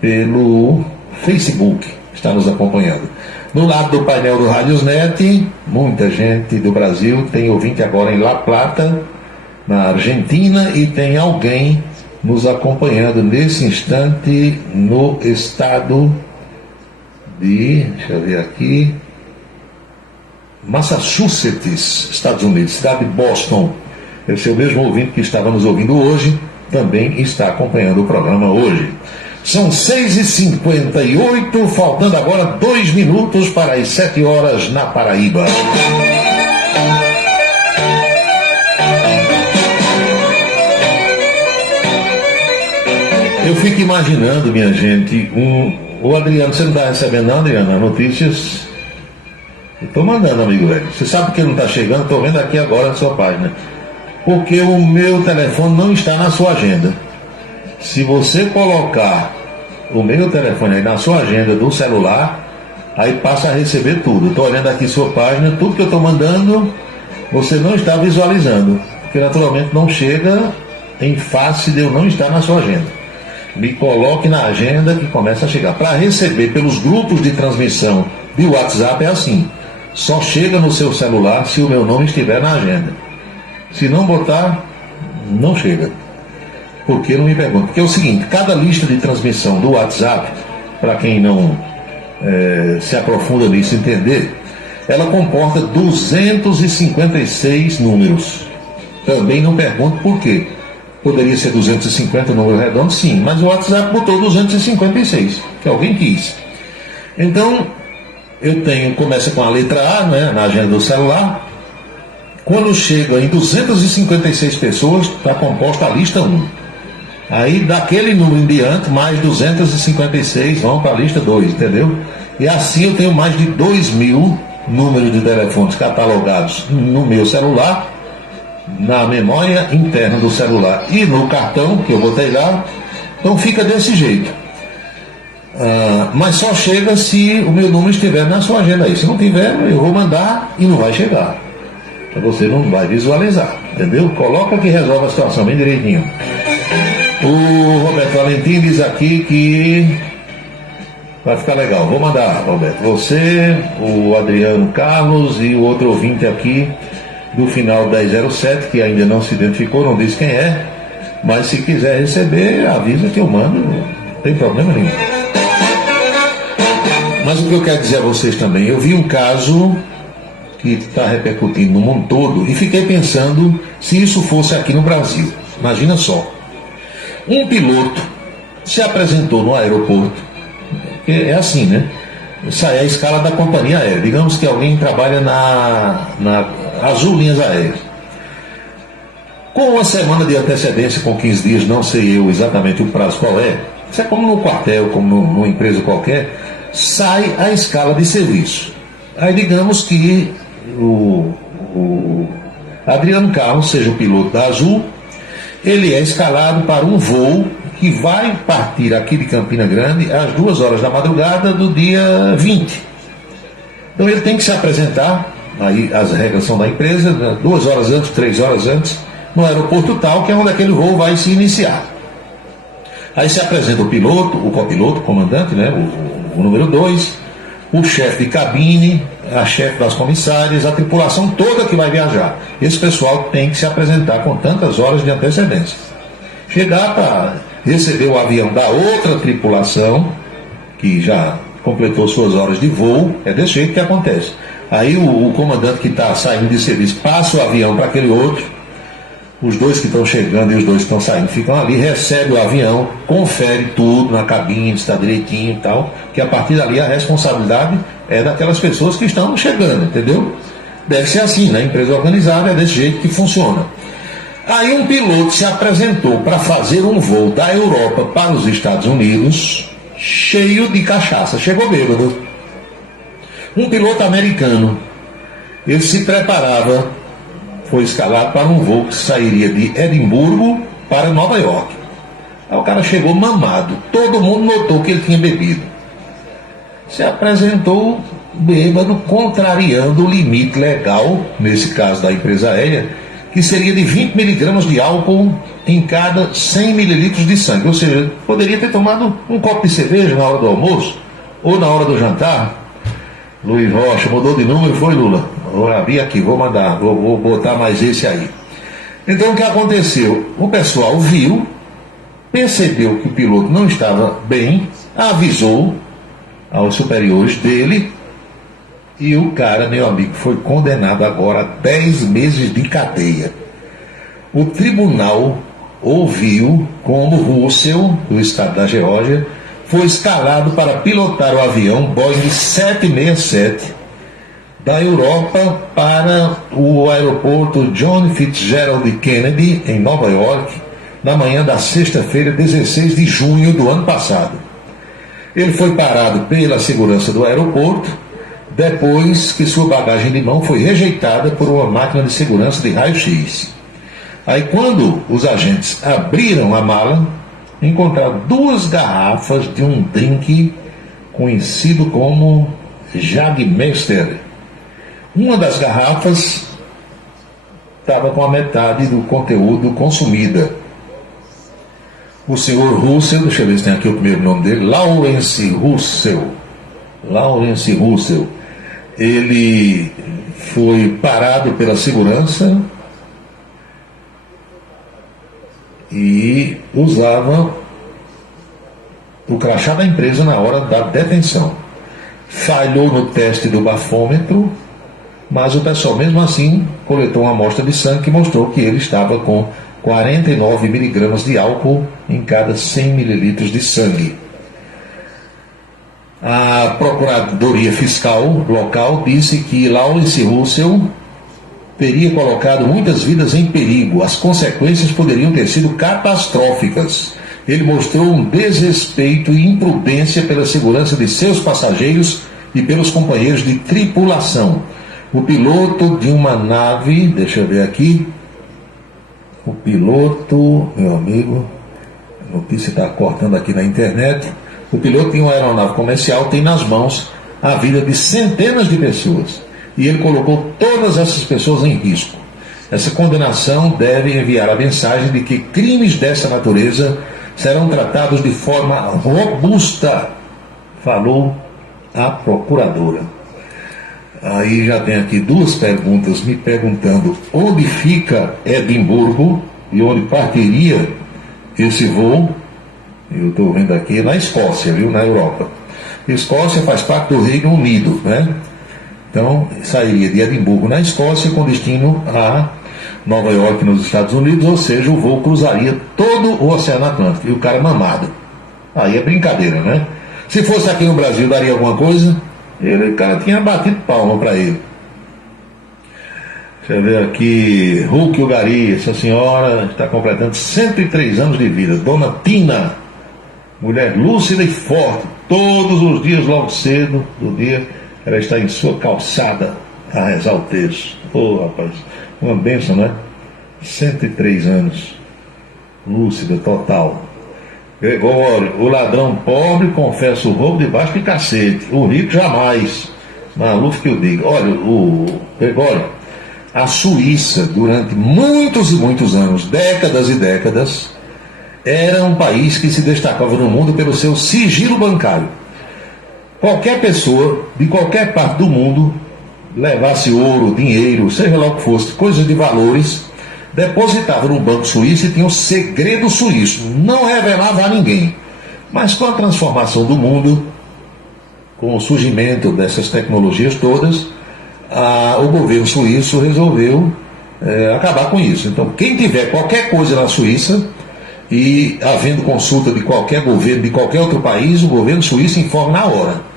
pelo Facebook, está nos acompanhando. No lado do painel do Radiosnet, muita gente do Brasil, tem ouvinte agora em La Plata, na Argentina, e tem alguém nos acompanhando nesse instante no estado de, deixa eu ver aqui, Massachusetts, Estados Unidos, cidade de Boston. Esse é o mesmo ouvinte que estava nos ouvindo hoje, também está acompanhando o programa hoje. São 6h58, faltando agora 2 minutos para as 7 horas na Paraíba. Eu fico imaginando, minha gente, o Adriano, você não está recebendo não, Adriano, notícias? Estou mandando, amigo velho. Você sabe que não está chegando, estou vendo aqui agora na sua página. Porque o meu telefone não está na sua agenda. Se você colocar o meu telefone aí na sua agenda do celular, aí passa a receber tudo. Estou olhando aqui sua página, tudo que eu estou mandando, você não está visualizando. Porque naturalmente não chega em face de eu não estar na sua agenda. Me coloque na agenda que começa a chegar. Para receber pelos grupos de transmissão de WhatsApp é assim. Só chega no seu celular se o meu nome estiver na agenda. Se não botar, não chega. Por que não me pergunta? Porque é o seguinte, cada lista de transmissão do WhatsApp, para quem não se aprofunda nisso entender, ela comporta 256 números. Também não pergunto por quê. Poderia ser 250 número redondo, sim, mas o WhatsApp botou 256, que alguém quis. Então, começa com a letra A, né, na agenda do celular. Quando chega em 256 pessoas, está composta a lista 1. Aí, daquele número em diante, mais 256 vão para a lista 2, entendeu? E assim eu tenho mais de 2.000 números de telefones catalogados no meu celular, na memória interna do celular e no cartão que eu botei lá. Então fica desse jeito. Mas só chega se o meu número estiver na sua agenda aí. Se não tiver, eu vou mandar e não vai chegar. Então você não vai visualizar, entendeu? Coloca que resolve a situação bem direitinho. O Roberto Valentim diz aqui que vai ficar legal. Vou mandar, Roberto. Você, o Adriano Carlos e o outro ouvinte aqui do final 1007, que ainda não se identificou, não disse quem é, mas se quiser receber, avisa que eu mando, não tem problema nenhum. Mas o que eu quero dizer a vocês também, eu vi um caso que está repercutindo no mundo todo e fiquei pensando se isso fosse aqui no Brasil. Imagina só, um piloto se apresentou no aeroporto, é assim, né? Sai a escala da companhia aérea. Digamos que alguém trabalha na Azul Linhas Aéreas. Com uma semana de antecedência, com 15 dias, não sei eu exatamente o prazo qual é. Isso é como no quartel, como numa empresa qualquer, sai a escala de serviço. Aí digamos que o Adriano Carlos seja o piloto da Azul, ele é escalado para um voo que vai partir aqui de Campina Grande às 2 horas da madrugada do dia 20. Então ele tem que se apresentar, aí as regras são da empresa, 2 horas antes, 3 horas antes, no aeroporto tal, que é onde aquele voo vai se iniciar. Aí se apresenta o piloto, o copiloto, o comandante, né, o número 2, o chefe de cabine, a chefe das comissárias, a tripulação toda que vai viajar. Esse pessoal tem que se apresentar com tantas horas de antecedência. Chegar para receber o avião da outra tripulação, que já completou suas horas de voo, é desse jeito que acontece. Aí o comandante que está saindo de serviço passa o avião para aquele outro, os dois que estão chegando e os dois que estão saindo ficam ali, recebe o avião, confere tudo na cabine, está direitinho e tal, que a partir dali a responsabilidade é daquelas pessoas que estão chegando, entendeu? Deve ser assim, né? Empresa organizada é desse jeito que funciona. Aí um piloto se apresentou para fazer um voo da Europa para os Estados Unidos, cheio de cachaça, chegou bêbado. Um piloto americano, ele se preparava, foi escalado para um voo que sairia de Edimburgo para Nova York. Aí o cara chegou mamado, todo mundo notou que ele tinha bebido. Se apresentou bêbado, contrariando o limite legal, nesse caso da empresa aérea, que seria de 20 miligramas de álcool em cada 100 mililitros de sangue. Ou seja, poderia ter tomado um copo de cerveja na hora do almoço ou na hora do jantar. Luiz Rocha mudou de número, foi, Lula? Vou abrir aqui, vou mandar, vou botar mais esse aí. Então o que aconteceu? O pessoal viu, percebeu que o piloto não estava bem, avisou aos superiores dele e o cara, meu amigo, foi condenado agora a 10 meses de cadeia. O tribunal ouviu como Russell, do estado da Geórgia, foi escalado para pilotar o avião Boeing 767 da Europa para o aeroporto John Fitzgerald Kennedy, em Nova York, na manhã da sexta-feira, 16 de junho do ano passado. Ele foi parado pela segurança do aeroporto, depois que sua bagagem de mão foi rejeitada por uma máquina de segurança de raio-x. Aí quando os agentes abriram a mala, encontraram 2 garrafas de um drink conhecido como Jagmeister. Uma das garrafas estava com a metade do conteúdo consumida. O senhor Russell, deixa eu ver se tem aqui o primeiro nome dele, Lawrence Russell, ele foi parado pela segurança e usava o crachá da empresa na hora da detenção. Falhou no teste do bafômetro, mas o pessoal mesmo assim coletou uma amostra de sangue que mostrou que ele estava com 49 miligramas de álcool em cada 100 mililitros de sangue. A Procuradoria Fiscal local disse que Lawrence Russell teria colocado muitas vidas em perigo. As consequências poderiam ter sido catastróficas. Ele mostrou um desrespeito e imprudência pela segurança de seus passageiros e pelos companheiros de tripulação. O piloto de uma nave, deixa eu ver aqui, o piloto, meu amigo, a notícia está cortando aqui na internet, o piloto de uma aeronave comercial tem nas mãos a vida de centenas de pessoas. E ele colocou todas essas pessoas em risco. Essa condenação deve enviar a mensagem de que crimes dessa natureza serão tratados de forma robusta, falou a procuradora. Aí já tem aqui 2 perguntas me perguntando onde fica Edimburgo e onde partiria esse voo. Eu estou vendo aqui na Escócia, viu, na Europa. Escócia faz parte do Reino Unido, né? Então, sairia de Edimburgo, na Escócia, com destino a Nova York, nos Estados Unidos, ou seja, o voo cruzaria todo o Oceano Atlântico. E o cara mamado. Aí é brincadeira, né? Se fosse aqui no Brasil, daria alguma coisa? O cara tinha batido palma para ele. Deixa eu ver aqui. Hulk Ugari, essa senhora está completando 103 anos de vida. Dona Tina, mulher lúcida e forte. Todos os dias, logo cedo do dia, ela está em sua calçada a rezar o texto. Rapaz, uma bênção, né? 103 anos. Lúcida, total. Gregório, o ladrão pobre confessa o roubo debaixo de cacete. O rico jamais. Maluco que eu digo. Olha, Gregório, a Suíça, durante muitos e muitos anos, décadas e décadas, era um país que se destacava no mundo pelo seu sigilo bancário. qualquer pessoa de qualquer parte do mundo levasse ouro, dinheiro, seja lá o que fosse, coisas de valores, depositava no banco suíço e tinha um segredo suíço, não revelava a ninguém. Mas com a transformação do mundo, com o surgimento dessas tecnologias todas, o governo suíço resolveu acabar com isso. Então, quem tiver qualquer coisa na Suíça, e havendo consulta de qualquer governo, de qualquer outro país, o governo suíço informa na hora.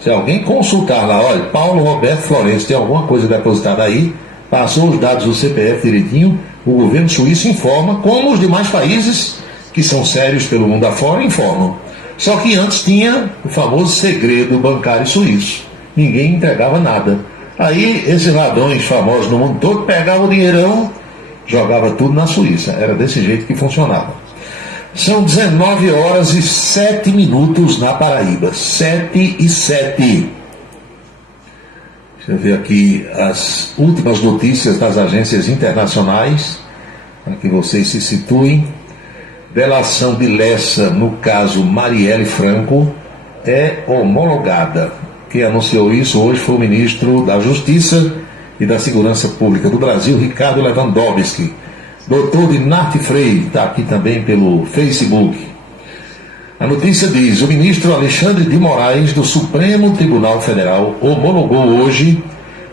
Se alguém consultar lá, olha, Paulo Roberto Florencio tem alguma coisa depositada aí, passou os dados do CPF direitinho, o governo suíço informa, como os demais países que são sérios pelo mundo afora informam. Só que antes tinha o famoso segredo bancário suíço. Ninguém entregava nada. Aí esses ladrões famosos no mundo todo pegavam o dinheirão, jogava tudo na Suíça. Era desse jeito que funcionava. São 19 horas e 7 minutos na Paraíba. 7 e 7. Deixa eu ver aqui as últimas notícias das agências internacionais, para que vocês se situem. Delação de Lessa no caso Marielle Franco é homologada. Quem anunciou isso hoje foi o ministro da Justiça e da Segurança Pública do Brasil, Ricardo Lewandowski. Doutor Inácio Freire está aqui também pelo Facebook. A notícia diz: o ministro Alexandre de Moraes, do Supremo Tribunal Federal, homologou hoje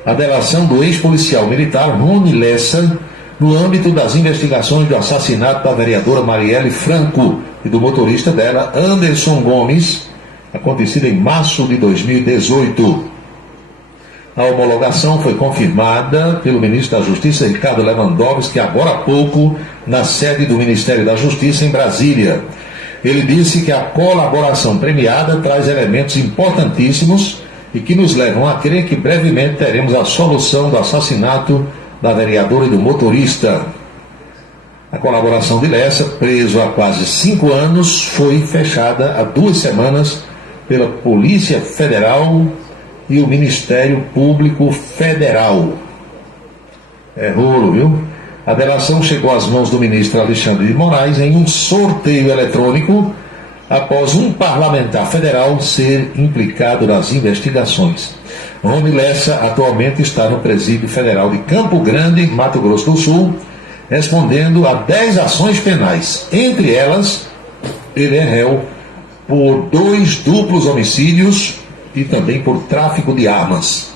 a delação do ex-policial militar Rony Lessa no âmbito das investigações do assassinato da vereadora Marielle Franco e do motorista dela, Anderson Gomes, acontecido em março de 2018. A homologação foi confirmada pelo ministro da Justiça, Ricardo Lewandowski, agora há pouco, na sede do Ministério da Justiça, em Brasília. Ele disse que a colaboração premiada traz elementos importantíssimos e que nos levam a crer que brevemente teremos a solução do assassinato da vereadora e do motorista. A colaboração de Lessa, preso há quase 5 anos, foi fechada há 2 semanas pela Polícia Federal e o Ministério Público Federal. É rolo, viu? A delação chegou às mãos do ministro Alexandre de Moraes em um sorteio eletrônico após um parlamentar federal ser implicado nas investigações. Rony Lessa atualmente está no Presídio Federal de Campo Grande, Mato Grosso do Sul, respondendo a 10 ações penais. Entre elas, ele é réu por 2 duplos homicídios e também por tráfico de armas.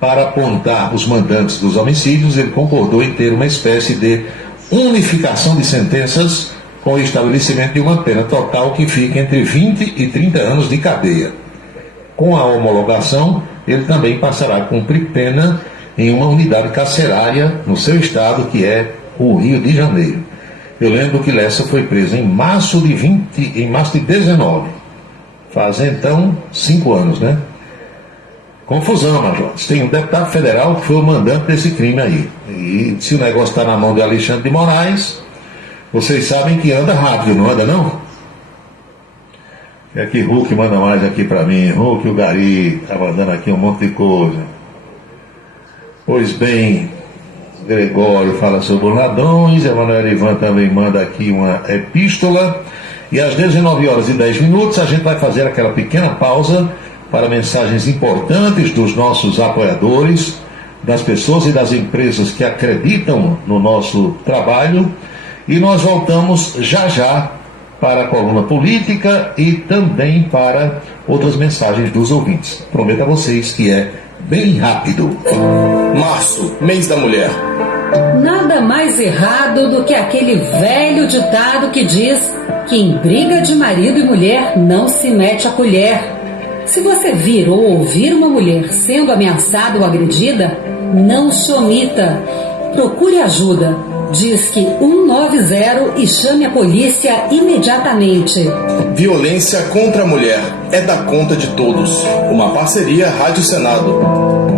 Para apontar os mandantes dos homicídios, ele concordou em ter uma espécie de unificação de sentenças com o estabelecimento de uma pena total que fica entre 20 e 30 anos de cadeia. Com a homologação, ele também passará a cumprir pena em uma unidade carcerária no seu estado, que é o Rio de Janeiro. Eu lembro que Lessa foi preso em março de 19. Faz então 5 anos, né? Confusão, Major. Tem um deputado federal que foi o mandante desse crime aí. E se o negócio está na mão de Alexandre de Moraes, vocês sabem que anda rápido, não anda não? É que Hulk manda mais aqui para mim. Hulk, o Gari, está mandando aqui um monte de coisa. Pois bem, Gregório fala sobre os ladrões, Emanuel Ivan também manda aqui uma epístola. E às 19 horas e 10 minutos a gente vai fazer aquela pequena pausa para mensagens importantes dos nossos apoiadores, das pessoas e das empresas que acreditam no nosso trabalho. E nós voltamos já já para a coluna política e também para outras mensagens dos ouvintes. Prometo a vocês que é bem rápido. Março, mês da mulher. Nada mais errado do que aquele velho ditado que diz que em briga de marido e mulher não se mete a colher. Se você vir ou ouvir uma mulher sendo ameaçada ou agredida, não se omita. Procure ajuda. Disque 190 e chame a polícia imediatamente. Violência contra a mulher é da conta de todos. Uma parceria Rádio Senado.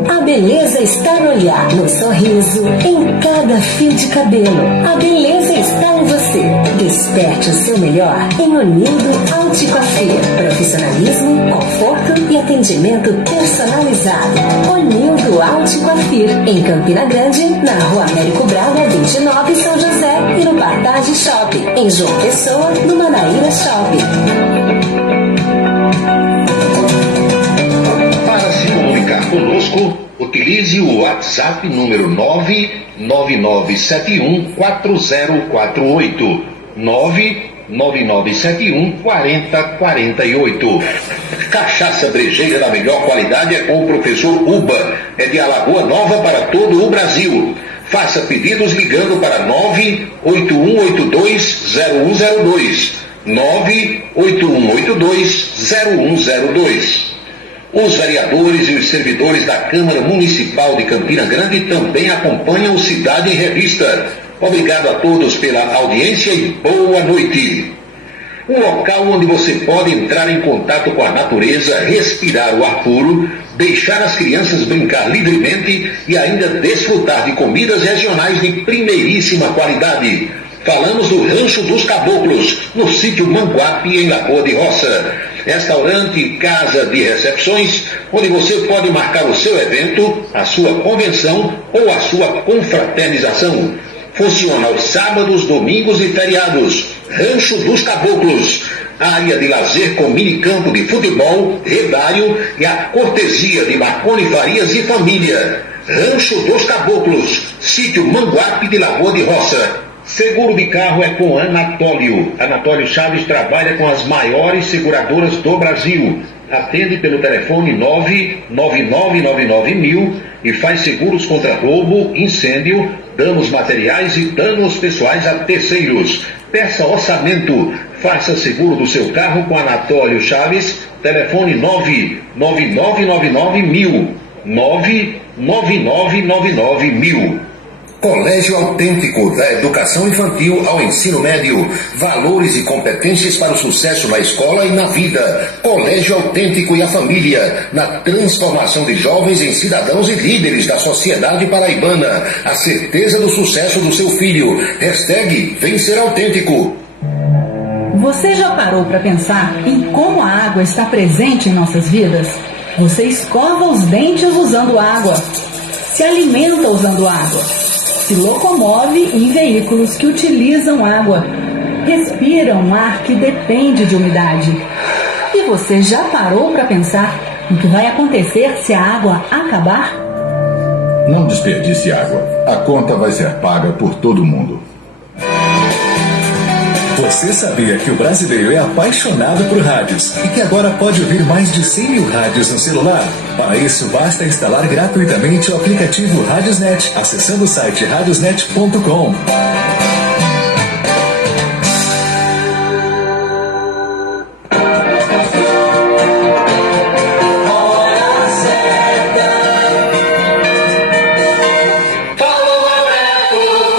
A beleza está no olhar, no sorriso, em cada fio de cabelo. A beleza está em você. Desperte o seu melhor em Onildo Alticoafir. Profissionalismo, conforto e atendimento personalizado. Onildo Alticoafir, em Campina Grande, na Rua Américo Braga, 29, São José, e no Partage Shopping, em João Pessoa, no Manaíra Shopping. conosco, utilize o WhatsApp número 999714048. 999714048. Cachaça brejeira da melhor qualidade é com o professor Uba. É de Alagoa Nova para todo o Brasil. Faça pedidos ligando para 981820102. 981820102. Os vereadores e os servidores da Câmara Municipal de Campina Grande também acompanham o Cidade em Revista. Obrigado a todos pela audiência e boa noite. Um local onde você pode entrar em contato com a natureza, respirar o ar puro, deixar as crianças brincar livremente e ainda desfrutar de comidas regionais de primeiríssima qualidade. Falamos do Rancho dos Caboclos, no sítio Manguape, em Lagoa de Roça. Restaurante e casa de recepções, onde você pode marcar o seu evento, a sua convenção ou a sua confraternização. Funciona aos sábados, domingos e feriados. Rancho dos Caboclos. Área de lazer com minicampo de futebol, redário e a cortesia de Marconi Farias e família. Rancho dos Caboclos. Sítio Manguape de Lagoa de Roça. Seguro de carro é com Anatólio. Anatólio Chaves trabalha com as maiores seguradoras do Brasil. Atende pelo telefone 99999.000 e faz seguros contra roubo, incêndio, danos materiais e danos pessoais a terceiros. Peça orçamento. Faça seguro do seu carro com Anatólio Chaves. Telefone 99999.000. 99999.000. Colégio Autêntico, da educação infantil ao ensino médio. Valores e competências para o sucesso na escola e na vida. Colégio Autêntico e a família, na transformação de jovens em cidadãos e líderes da sociedade paraibana. A certeza do sucesso do seu filho. Vem ser autêntico. Você já parou para pensar em como a água está presente em nossas vidas? Você escova os dentes usando água. Se alimenta usando água. Se locomove em veículos que utilizam água, respira um ar que depende de umidade. E você já parou para pensar no que vai acontecer se a água acabar? Não desperdice água. A conta vai ser paga por todo mundo. Você sabia que o brasileiro é apaixonado por rádios e que agora pode ouvir mais de 100 mil rádios no celular? Para isso, basta instalar gratuitamente o aplicativo Radiosnet, acessando o site radiosnet.com.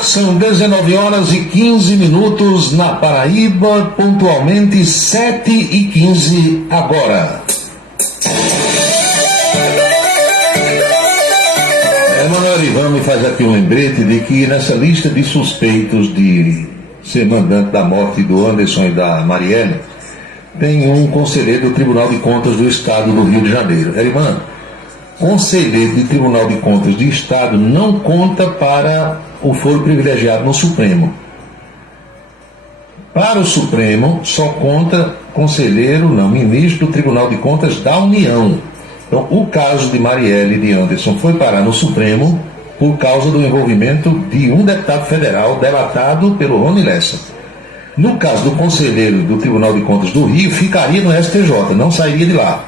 São 19 horas e 15 minutos na Paraíba, pontualmente 7h15 agora. Emanuel Ivan me faz aqui um lembrete de que nessa lista de suspeitos de ser mandante da morte do Anderson e da Marielle, tem um conselheiro do Tribunal de Contas do Estado do Rio de Janeiro. Ivan, conselheiro do Tribunal de Contas do Estado não conta para o foro privilegiado no Supremo. Para o Supremo, só conta conselheiro, não, ministro do Tribunal de Contas da União. Então, o caso de Marielle e de Anderson foi parar no Supremo por causa do envolvimento de um deputado federal delatado pelo Rony Lessa. No caso do conselheiro do Tribunal de Contas do Rio, ficaria no STJ, não sairia de lá.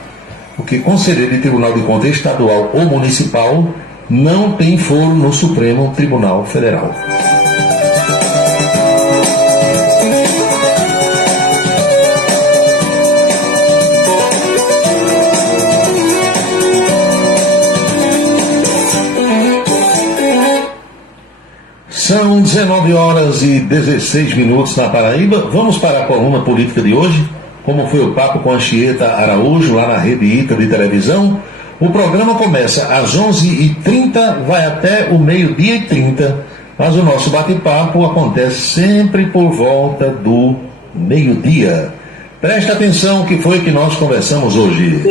Porque conselheiro de Tribunal de Contas estadual ou municipal não tem foro no Supremo Tribunal Federal. São 19 horas e 16 minutos na Paraíba. Vamos para a coluna política de hoje, como foi o papo com a Anchieta Araújo, lá na Rede ITA de televisão. O programa começa às 11h30, vai até o 12h30, mas o nosso bate-papo acontece sempre por volta do meio-dia. Presta atenção o que foi que nós conversamos hoje.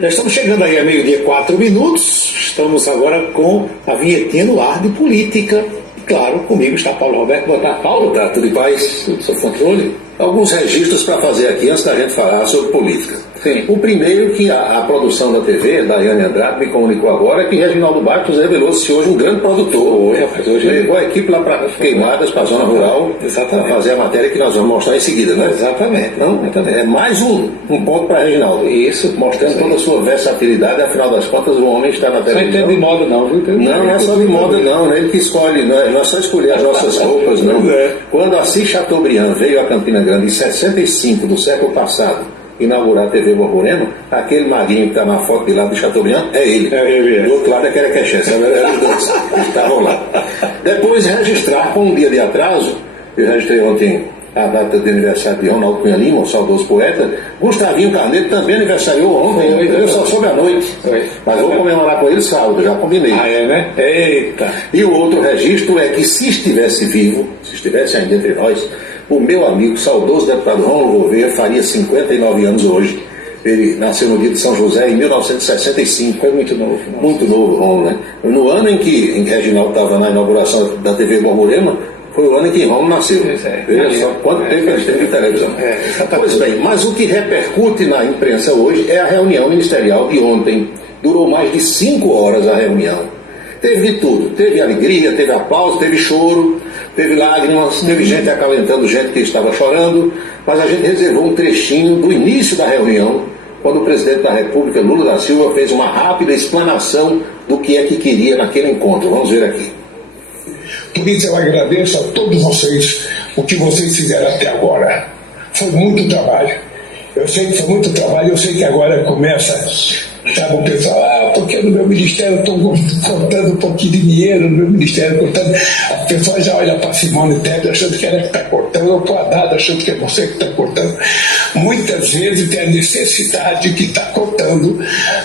Já estamos chegando aí a meio-dia, 4 minutos. Estamos agora com a vinhetinha no ar de política. Claro, comigo está Paulo Roberto. Boa tarde, Paulo. Tá, tudo em paz? Tudo sob controle? Alguns registros para fazer aqui antes da gente falar sobre política. Sim. O primeiro que a produção da TV, Daiane Andrade, me comunicou agora, é que Reginaldo Bartos revelou-se hoje um grande produtor. Hoje levou a equipe lá para Queimadas, para a zona rural, para fazer a matéria que nós vamos mostrar em seguida, né? Exatamente. Então, é mais um ponto para Reginaldo. Isso. Mostrando toda a sua versatilidade, afinal das contas o homem está na televisão. Não entende de moda não, viu? Não é só de moda não, né? Ele que escolhe, não é só escolher as nossas roupas, não. Quando Assis Chateaubriand veio a Campina Grande em 65 do século passado, inaugurar a TV Borborema, aquele magrinho que está na foto de lado de Chateaubriand é ele. Do outro lado é Querequexé, eram os dois que estavam lá. Depois registrar com um dia de atraso, eu registrei ontem a data de aniversário de Ronaldo Cunha Lima, o saudoso poeta. Gustavinho Carneiro também aniversariou ontem, eu só soube à noite. Mas vou comemorar com ele sábado, já combinei. Ah, é, né? Eita! E o outro registro é que se estivesse vivo, se estivesse ainda entre nós, o meu amigo, saudoso deputado Rômulo Gouveia, faria 59 anos hoje. Ele nasceu no dia de São José em 1965. Foi muito novo. Muito novo, Rômulo, né? No ano em que Reginaldo estava na inauguração da TV Borborema, foi o ano em que Rômulo nasceu. Veja só quanto tempo ele teve de televisão. Pois bem, mas o que repercute na imprensa hoje é a reunião ministerial de ontem. Durou mais de 5 horas a reunião. Teve de tudo, teve alegria, teve aplauso, teve choro, teve lágrimas, teve gente acalentando gente que estava chorando, mas a gente reservou um trechinho do início da reunião, quando o presidente da República, Lula da Silva, fez uma rápida explanação do que é que queria naquele encontro. Vamos ver aqui. Por isso eu agradeço a todos vocês o que vocês fizeram até agora. Foi muito trabalho. Eu sei que foi muito trabalho, eu sei que agora começa, sabe, o pessoal, porque no meu ministério eu estou cortando um pouquinho de dinheiro, no meu ministério cortando. As pessoas já olham para Simone Tebet achando que ela que está cortando, ou para o Haddad achando que é você que está cortando. Muitas vezes tem a necessidade que está cortando,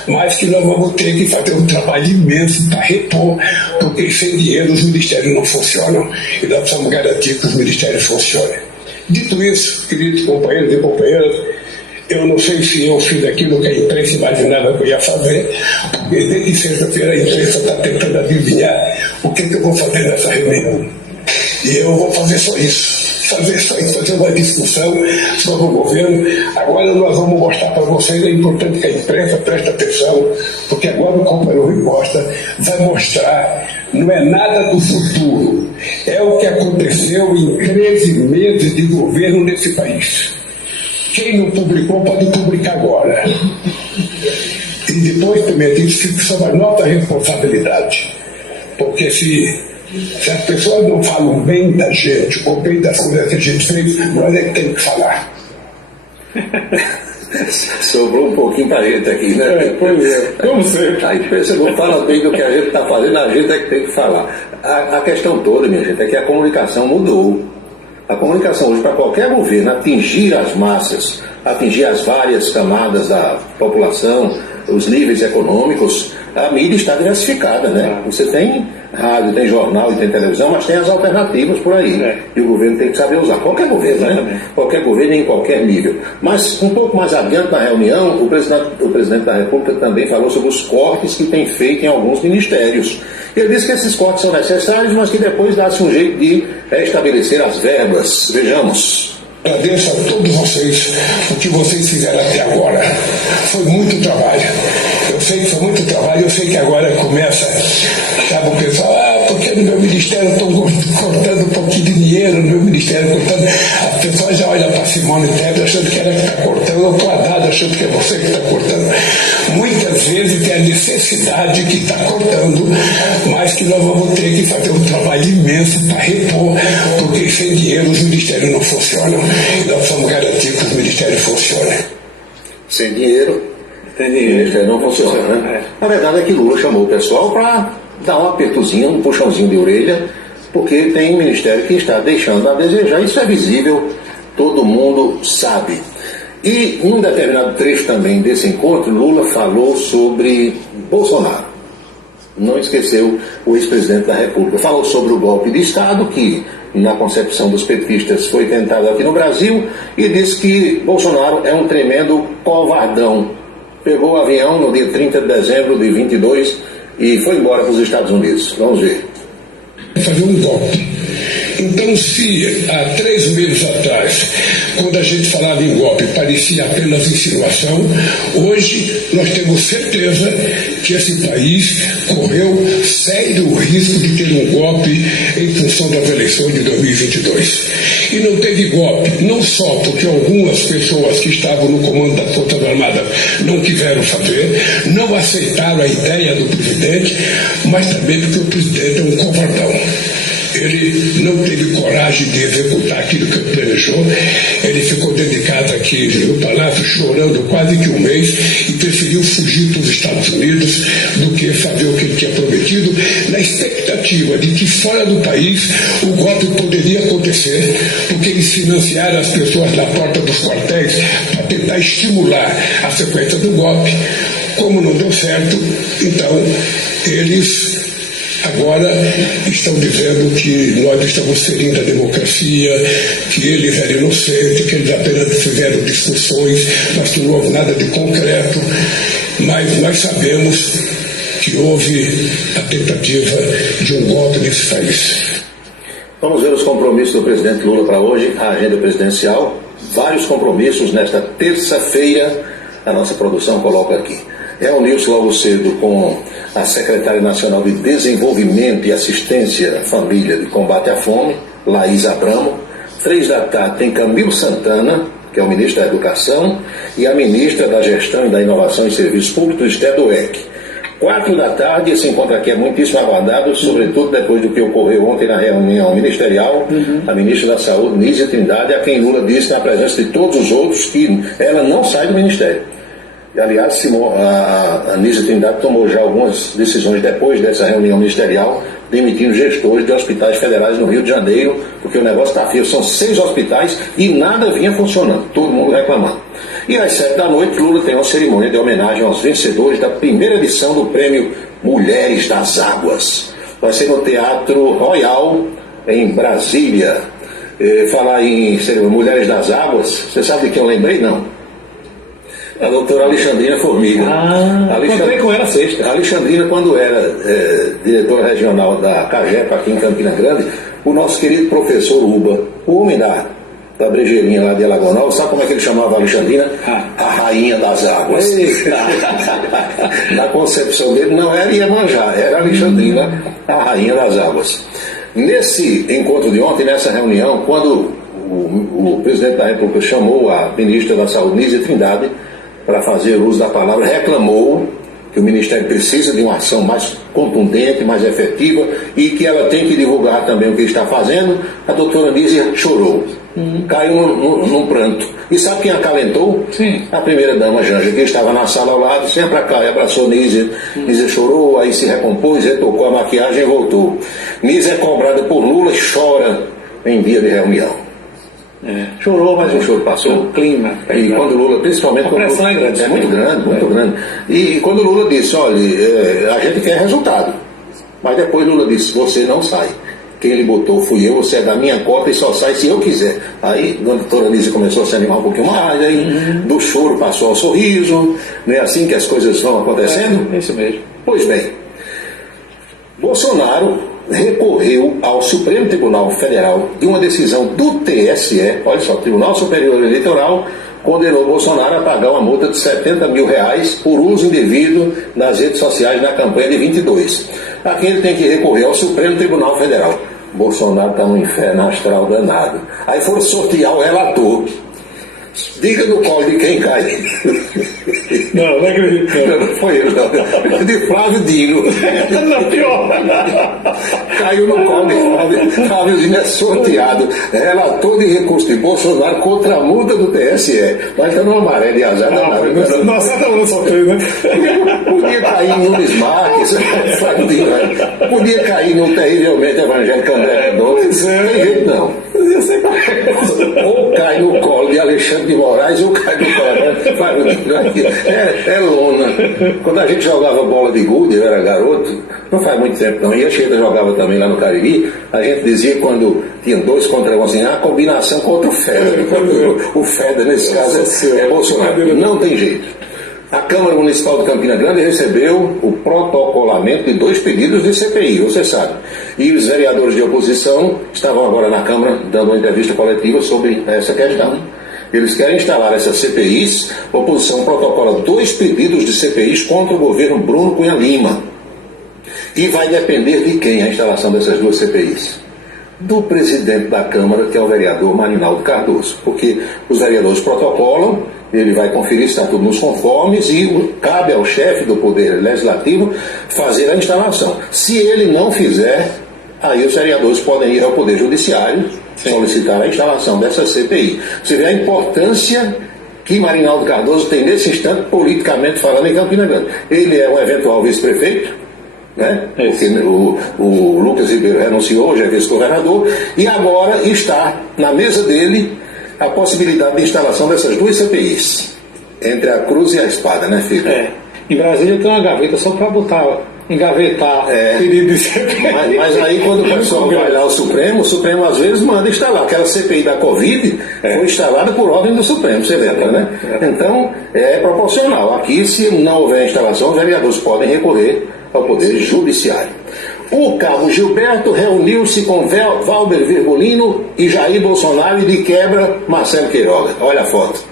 mas que nós vamos ter que fazer um trabalho imenso para repor, porque sem dinheiro os ministérios não funcionam e nós precisamos garantir que os ministérios funcionem. Dito isso, queridos companheiros e companheiras, eu não sei se eu fiz aquilo que a imprensa imaginava que eu ia fazer, porque desde sexta-feira a imprensa está tentando adivinhar o que eu vou fazer nessa reunião. E eu vou fazer só isso, fazer uma discussão sobre o governo. Agora nós vamos mostrar para vocês, é importante que a imprensa preste atenção, porque agora o companheiro Rui Costa vai mostrar, não é nada do futuro, é o que aconteceu em 13 meses de governo nesse país. Quem não publicou pode publicar agora. E depois também isso fica sob a nossa responsabilidade. Porque se as pessoas não falam bem da gente, ou bem das coisas que a gente fez, nós é que temos que falar. Sobrou um pouquinho pra gente aqui, né? Pois é, como sempre. Aí pensa, não fala bem do que a gente está fazendo, a gente é que tem que falar. A questão toda, minha gente, é que a comunicação mudou. A comunicação hoje, para qualquer governo, atingir as massas, atingir as várias camadas da população, os níveis econômicos, a mídia está diversificada, né? Você tem rádio, tem jornal e tem televisão, mas tem as alternativas por aí. E o governo tem que saber usar. Qualquer governo, né? Qualquer governo em qualquer nível. Mas um pouco mais adiante na reunião, o presidente da República também falou sobre os cortes que tem feito em alguns ministérios. Ele disse que esses cortes são necessários, mas que depois dá-se um jeito de restabelecer as verbas. Vejamos. Agradeço a todos vocês o que vocês fizeram até agora. Foi muito trabalho. Eu sei que foi muito trabalho, eu sei que agora começa, sabe, o pessoal, porque no meu ministério eu estou cortando um pouquinho de dinheiro, no meu ministério cortando. As pessoas já olham para Simone Tebet achando que ela que está cortando, ou para o Haddad achando que é você que está cortando. Muitas vezes tem a necessidade que está cortando, mas que nós vamos ter que fazer um trabalho imenso para repor, porque sem dinheiro os ministérios não funcionam e nós vamos garantir que os ministérios funcionem. Sem dinheiro, o ministério não funciona, né? A verdade é que Lula chamou o pessoal para dar um apertozinho, um puxãozinho de orelha, porque tem um ministério que está deixando a desejar, isso é visível, todo mundo sabe. E num determinado trecho também desse encontro, Lula falou sobre Bolsonaro. Não esqueceu o ex-presidente da República. Falou sobre o golpe de Estado, que na concepção dos petistas foi tentado aqui no Brasil, e disse que Bolsonaro é um tremendo covardão. Pegou o avião no dia 30 de dezembro de 22 e foi embora para os Estados Unidos. Vamos ver. fazer um golpe. Então, se há 3 meses atrás, quando a gente falava em golpe, parecia apenas insinuação, hoje nós temos certeza que esse país correu sério risco de ter um golpe em função das eleições de 2022. E não teve golpe, não só porque algumas pessoas que estavam no comando das Forças Armadas não quiseram fazer, não aceitaram a ideia do presidente, mas também porque o presidente é um covardão. Ele não teve coragem de executar aquilo que ele planejou. Ele ficou dentro de casa aqui no Palácio chorando quase que um mês e preferiu fugir para os Estados Unidos do que fazer o que ele tinha prometido, na expectativa de que fora do país o golpe poderia acontecer, porque eles financiaram as pessoas na porta dos quartéis para tentar estimular a sequência do golpe. Como não deu certo, então eles agora estão dizendo que nós estamos ferindo a democracia, que eles eram inocentes, que eles apenas fizeram discussões, mas que não houve nada de concreto. Mas nós sabemos que houve a tentativa de um golpe nesse país. Vamos ver os compromissos do presidente Lula para hoje, a agenda presidencial. Vários compromissos nesta terça-feira, a nossa produção coloca aqui. Reuniu-se logo cedo com a secretária nacional de Desenvolvimento e Assistência à Família de Combate à Fome, Laís Abramo. 3 da tarde tem Camilo Santana, que é o ministro da Educação, e a ministra da Gestão e da Inovação e Serviços Públicos, Esther Dweck. 4 da tarde, esse encontro aqui é muitíssimo aguardado, sobretudo depois do que ocorreu ontem na reunião ministerial. A ministra da Saúde, Nízia Trindade, a quem Lula disse na presença de todos os outros que ela não sai do ministério. Aliás, a Nízia Trindade tomou já algumas decisões depois dessa reunião ministerial, demitindo gestores de hospitais federais no Rio de Janeiro, porque o negócio está feio. São 6 hospitais e nada vinha funcionando, todo mundo reclamando. E às 7 da noite, Lula tem uma cerimônia de homenagem aos vencedores da primeira edição do prêmio Mulheres das Águas. Vai ser no Teatro Royal, em Brasília. Falar em Mulheres das Águas, você sabe de quem eu lembrei? Não. A doutora Alexandrina Formiga. Encontrei com ela sexta. A Alexandrina, quando era diretora regional da CAGEP aqui em Campina Grande, o nosso querido professor Uba, o homem da brejeirinha lá de Alagonal, sabe como é que ele chamava a Alexandrina? A rainha das águas. Na concepção dele não era Iemanjá, era a Alexandrina, a rainha das águas. Nesse encontro de ontem, nessa reunião, quando o presidente da República chamou a ministra da Saúde, Nízia Trindade, para fazer uso da palavra, reclamou que o Ministério precisa de uma ação mais contundente, mais efetiva, e que ela tem que divulgar também o que está fazendo. A doutora Nízia chorou, caiu num pranto. E sabe quem acalentou? Sim. A primeira-dama Janja, que estava na sala ao lado, sempre pra cá, e abraçou Nízia. Nízia chorou, aí se recompôs, retocou a maquiagem e voltou. Nízia é cobrada por Lula e chora em dia de reunião. Chorou, mas o choro passou. O clima. E quando Lula, principalmente... A pressão é grande. É muito grande, muito grande. E quando Lula disse, olha, a gente quer resultado. Mas depois Lula disse, você não sai. Quem ele botou fui eu, você é da minha cota e só sai se eu quiser. Aí a doutora Nízia começou a se animar um pouquinho mais, aí do choro passou ao sorriso. Não é assim que as coisas vão acontecendo? É isso mesmo. Pois bem, Bolsonaro recorreu ao Supremo Tribunal Federal de uma decisão do TSE, olha só, Tribunal Superior Eleitoral, condenou Bolsonaro a pagar uma multa de R$70 mil por uso indevido nas redes sociais na campanha de 22. Aqui ele tem que recorrer ao Supremo Tribunal Federal. Bolsonaro está no inferno astral danado. Aí foram sortear o relator. Diga no colo de quem cai. Não acredito. Não foi ele, não. De Flávio Dino. Não, pior. Caiu no colo de Flávio. Flávio Dino é sorteado. Relator de recurso de Bolsonaro contra a multa do TSE. Mas está numa maré de azar. Nossa, tá falando sorteio, né? Podia cair em Nunes Marques. Flávio Dino. Podia cair no terrivelmente evangélico André Mendonça. Não tem jeito, não. Ou cai no colo de Alexandre de Moraes ou cai no colo. É lona. Quando a gente jogava bola de gude, eu era garoto, não faz muito tempo não, e a Cheita jogava também lá no Cariri, a gente dizia quando tinha 2 contra 1 assim, a combinação contra o Feder. O Feder nesse caso é Bolsonaro. Não tem jeito. A Câmara Municipal de Campina Grande recebeu o protocolamento de 2 pedidos de CPI, você sabe. E os vereadores de oposição estavam agora na Câmara dando uma entrevista coletiva sobre essa questão. Eles querem instalar essas CPIs, a oposição protocola 2 pedidos de CPIs contra o governo Bruno Cunha Lima. E vai depender de quem a instalação dessas 2 CPIs? Do presidente da Câmara, que é o vereador Marinaldo Cardoso. Porque os vereadores protocolam, ele vai conferir se está tudo nos conformes e cabe ao chefe do Poder Legislativo fazer a instalação. Se ele não fizer, aí os vereadores podem ir ao Poder Judiciário solicitar a instalação dessa CPI. Você vê a importância que Marinaldo Cardoso tem nesse instante, politicamente falando, em Campina Grande. Ele é um eventual vice-prefeito, né? Porque o Lucas Ribeiro renunciou, já é vice-governador, e agora está na mesa dele a possibilidade de instalação dessas 2 CPIs, entre a cruz e a espada, né, filho? Em Brasília tem uma gaveta só para engavetar pedido de CPI. Mas aí quando o pessoal vai lá ao Supremo, o Supremo às vezes manda instalar. Aquela CPI da Covid foi instalada por ordem do Supremo, você lembra, né? Então é proporcional. Aqui, se não houver instalação, os vereadores podem recorrer ao Poder Judiciário. O cabo Gilberto reuniu-se com Valber Virgulino e Jair Bolsonaro e de quebra Marcelo Queiroga. Olha a foto.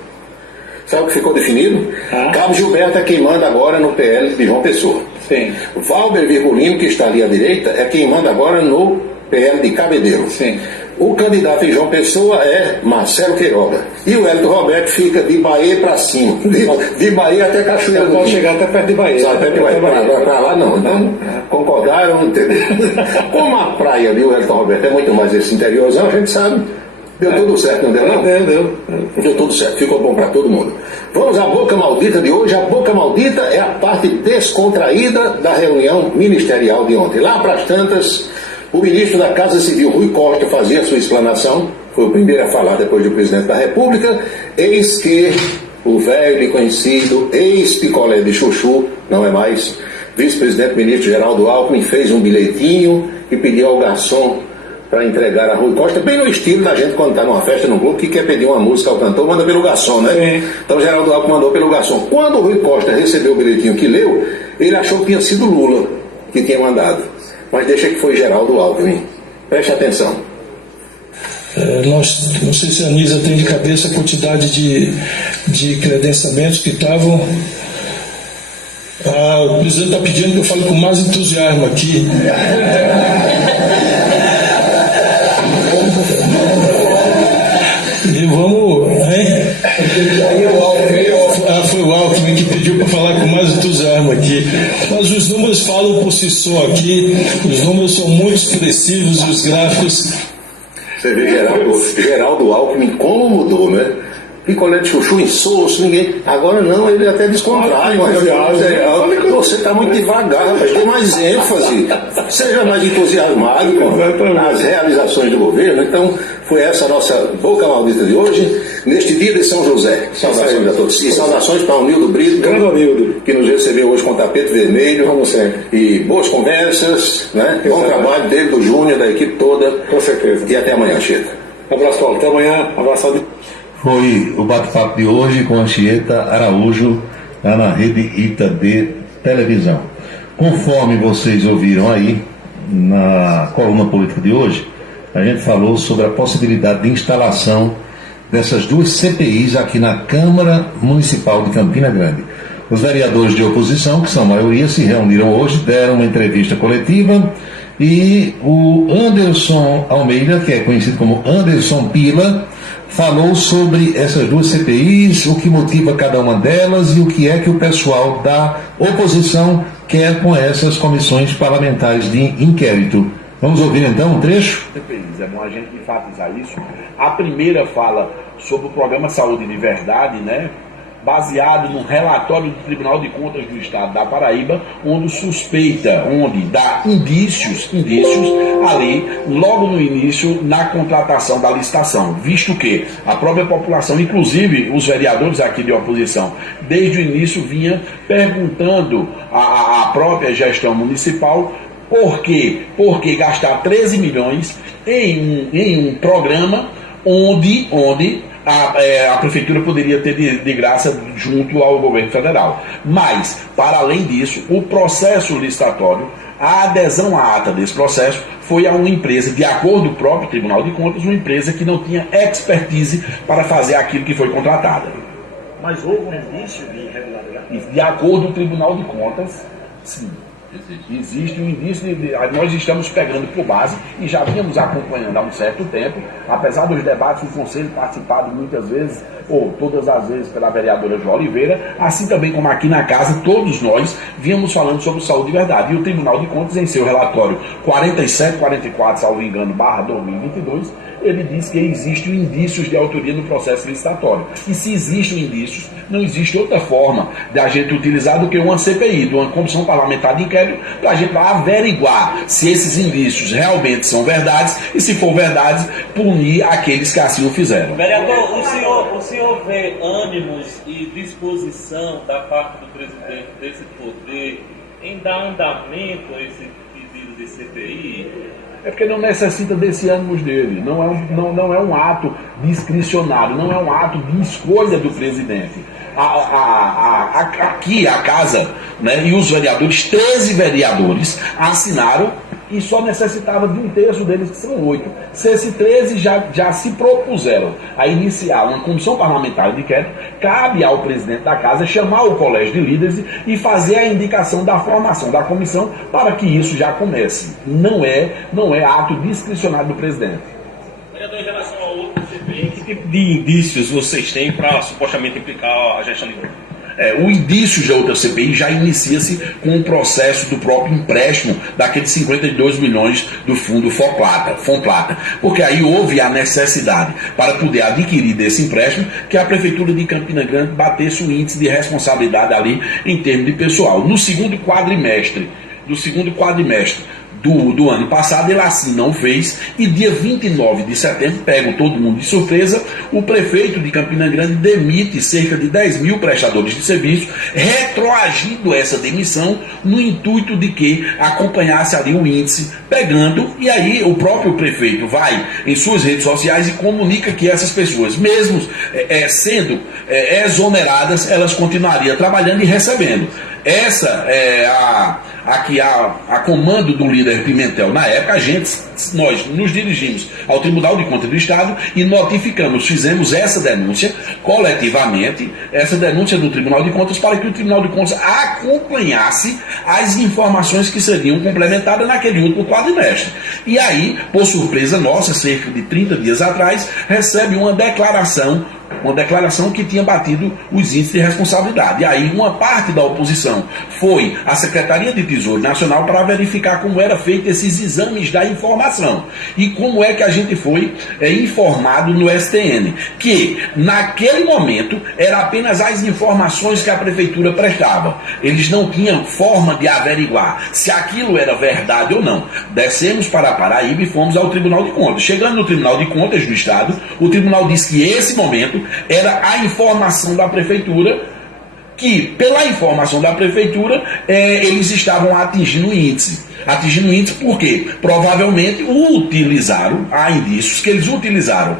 Sabe o que ficou definido? Cabo Gilberto é quem manda agora no PL de João Pessoa. Sim. Valber Virgulino, que está ali à direita, é quem manda agora no PL de Cabedelo. Sim. O candidato em João Pessoa é Marcelo Queiroga. E o Hélio Roberto fica de Bahia para cima. De Bahia até Cachoeira. Pode chegar até perto de Bahia. Até perto de Bahia. Agora para lá não. Então, concordaram, entendeu? Como a praia ali, o Hélio Roberto é muito mais esse interiorzão, a gente sabe. Deu tudo certo, não deu não? Deu tudo certo, ficou bom para todo mundo. Vamos à boca maldita de hoje. A boca maldita é a parte descontraída da reunião ministerial de ontem. Lá para as tantas, o ministro da Casa Civil, Rui Costa, fazia a sua explanação, foi o primeiro a falar depois do presidente da República, eis que o velho e conhecido ex-picolé de chuchu, não é mais, vice-presidente ministro Geraldo Alckmin, fez um bilhetinho e pediu ao garçom para entregar a Rui Costa, bem no estilo da gente quando está numa festa num clube que quer pedir uma música ao cantor, manda pelo garçom, né? Então Geraldo Alckmin mandou pelo garçom. Quando o Rui Costa recebeu o bilhetinho que leu, ele achou que tinha sido Lula que tinha mandado. Mas deixa que foi Geraldo Alckmin. Preste atenção. Não sei se a Anísia tem de cabeça a quantidade de credenciamentos que estavam. O presidente está pedindo que eu fale com mais entusiasmo aqui. E vamos. Foi o Alckmin que pediu para falar com mais entusiasmo aqui. Mas os números falam por si só aqui. Os números são muito expressivos e os gráficos. Você vê Geraldo Alckmin como mudou, né? Picolé de chuchu, insosso, ninguém. Agora não, ele até descontrai. Você está muito devagar, rapaz. Tem mais ênfase. Seja mais entusiasmado com as realizações do governo. Então, foi essa a nossa boca maldita de hoje, neste dia de São José. Saudações a todos. E saudações para o Nildo Brito, que nos recebeu hoje com tapete vermelho. Como sempre. E boas conversas, né? Bom trabalho dele, do Júnior, da equipe toda. Com certeza. E até amanhã, Chieta. Abraço, Paulo. Até amanhã. Abraço. Foi o bate-papo de hoje com a Anchieta Araújo, lá na rede ITA de televisão. Conforme vocês ouviram aí, na coluna política de hoje, a gente falou sobre a possibilidade de instalação dessas 2 CPIs aqui na Câmara Municipal de Campina Grande. Os vereadores de oposição, que são a maioria, se reuniram hoje, deram uma entrevista coletiva e o Anderson Almeida, que é conhecido como Anderson Pila, falou sobre essas 2 CPIs, o que motiva cada uma delas e o que é que o pessoal da oposição quer com essas comissões parlamentares de inquérito. Vamos ouvir então um trecho? É bom a gente enfatizar isso. A primeira fala sobre o programa Saúde de Verdade, né? Baseado no relatório do Tribunal de Contas do Estado da Paraíba, onde dá indícios ali, logo no início, na contratação da licitação, visto que a própria população, inclusive os vereadores aqui de oposição, desde o início vinha perguntando à própria gestão municipal por que gastar 13 milhões em um programa onde a prefeitura poderia ter de graça junto ao governo federal. Mas, para além disso, o processo licitatório, a adesão à ata desse processo foi a uma empresa, de acordo com o próprio Tribunal de Contas, uma empresa que não tinha expertise para fazer aquilo que foi contratada. Mas houve um indício de irregularidade? De acordo com o Tribunal de Contas, sim. Existe um indício nós estamos pegando por base e já vínhamos acompanhando há um certo tempo, apesar dos debates, o Conselho participado muitas vezes, ou todas as vezes, pela vereadora João Oliveira, assim também como aqui na casa, todos nós víamos falando sobre saúde e verdade. E o Tribunal de Contas, em seu relatório 4744, salvo engano, /2022, ele diz que existem indícios de autoria no processo licitatório. E se existem indícios, não existe outra forma de a gente utilizar do que uma CPI, de uma comissão parlamentar de inquérito, para a gente averiguar se esses indícios realmente são verdades e, se for verdade, punir aqueles que assim o fizeram. Vereador, o senhor vê ânimos e disposição da parte do presidente desse poder em dar andamento a esse pedido de CPI? É porque não necessita desse ânimo dele, não é um ato discricionário, não é um ato de escolha do presidente. Aqui a casa, né, e os vereadores, 13 vereadores, assinaram e só necessitava de um terço deles, que são 8. Se esses 13 já se propuseram a iniciar uma comissão parlamentar de inquérito, cabe ao presidente da casa chamar o colégio de líderes e fazer a indicação da formação da comissão para que isso já comece. Não é ato discricionário do presidente. Vereador, em relação ao outro CPI, que tipo de indícios vocês têm para supostamente implicar a gestão de governo? O indício de outra CPI já inicia-se com o processo do próprio empréstimo daqueles 52 milhões do fundo Fomplata, porque aí houve a necessidade, para poder adquirir desse empréstimo, que a Prefeitura de Campina Grande batesse o índice de responsabilidade ali em termos de pessoal. No segundo quadrimestre do ano passado, ele assim não fez, e dia 29 de setembro, pego todo mundo de surpresa, o prefeito de Campina Grande demite cerca de 10 mil prestadores de serviço, retroagindo essa demissão no intuito de que acompanhasse ali o índice, pegando, e aí o próprio prefeito vai em suas redes sociais e comunica que essas pessoas, mesmo sendo exoneradas, elas continuariam trabalhando e recebendo. Essa é a comando do líder Pimentel. Na época, nós nos dirigimos ao Tribunal de Contas do Estado e fizemos essa denúncia coletivamente, essa denúncia do Tribunal de Contas, para que o Tribunal de Contas acompanhasse as informações que seriam complementadas naquele último quadrimestre. E aí, por surpresa nossa, cerca de 30 dias atrás, recebe uma declaração que tinha batido os índices de responsabilidade. E aí uma parte da oposição foi à Secretaria de Tesouro Nacional para verificar como era feito esses exames da informação e como é que a gente foi informado no STN, que naquele momento era apenas as informações que a Prefeitura prestava. Eles não tinham forma de averiguar se aquilo era verdade ou não. Descemos para a Paraíba e fomos ao Tribunal de Contas. Chegando no Tribunal de Contas do Estado, o tribunal disse que esse momento era a informação da Prefeitura, que pela informação da Prefeitura eles estavam atingindo o índice. Porque provavelmente há indícios que eles utilizaram,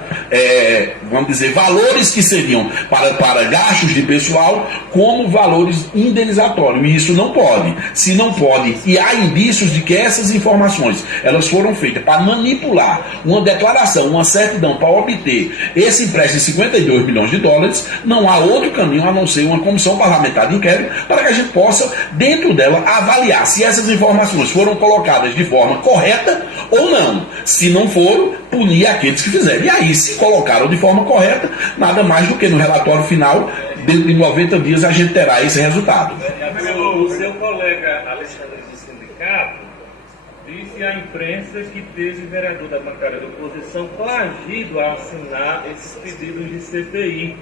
vamos dizer, valores que seriam para gastos de pessoal como valores indenizatórios, e isso não pode. Se não pode, e há indícios de que essas informações elas foram feitas para manipular uma declaração, uma certidão para obter esse empréstimo de 52 milhões de dólares, não há outro caminho a não ser uma comissão parlamentar de inquérito para que a gente possa, dentro dela, avaliar se essas informações foram colocadas de forma correta ou não. Se não foram, punir aqueles que fizeram. E aí, se colocaram de forma correta, nada mais do que no relatório final, dentro de 90 dias, a gente terá esse resultado. O seu colega Alexandre do sindicato disse à imprensa que teve vereador da bancada da oposição coagido a assinar esses pedidos de CPI.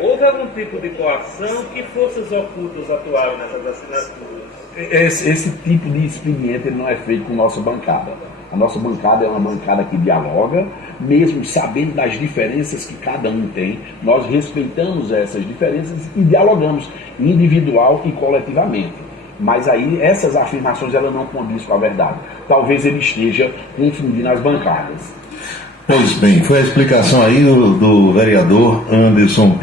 Houve algum tipo de coação? Que forças ocultas atuaram nessas assinaturas? Esse tipo de expediente não é feito com nossa bancada. A nossa bancada é uma bancada que dialoga, mesmo sabendo das diferenças que cada um tem. Nós respeitamos essas diferenças e dialogamos individual e coletivamente. Mas aí essas afirmações elas não condizem com a verdade. Talvez ele esteja confundindo as bancadas. Pois bem, foi a explicação aí do vereador Anderson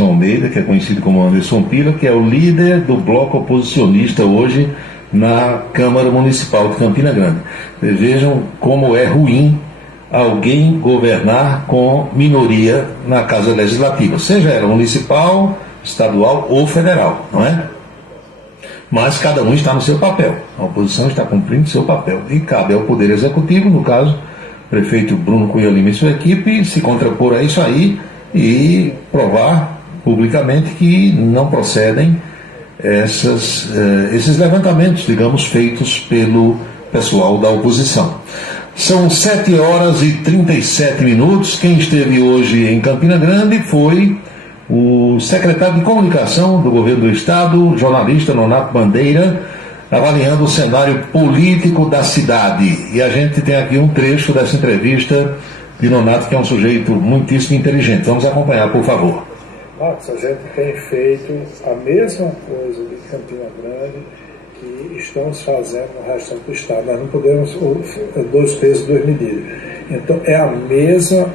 Almeida, que é conhecido como Anderson Pila, que é o líder do bloco oposicionista hoje na Câmara Municipal de Campina Grande. Vocês vejam como é ruim alguém governar com minoria na Casa Legislativa, seja ela municipal, estadual ou federal, não é? Mas cada um está no seu papel, a oposição está cumprindo seu papel, e cabe ao Poder Executivo, no caso, o prefeito Bruno Cunha Lima e sua equipe, se contrapor a isso aí e provar publicamente que não procedem esses levantamentos, digamos, feitos pelo pessoal da oposição. São 7h37. Quem esteve hoje em Campina Grande foi o secretário de Comunicação do Governo do Estado, jornalista Nonato Bandeira, avaliando o cenário político da cidade. E a gente tem aqui um trecho dessa entrevista de Nonato, que é um sujeito muitíssimo inteligente. Vamos acompanhar, por favor. Marcos, a gente tem feito a mesma coisa de Campina Grande que estamos fazendo no restante do Estado. Nós não podemos, 2 pesos, 2 medidas. Então, é a mesma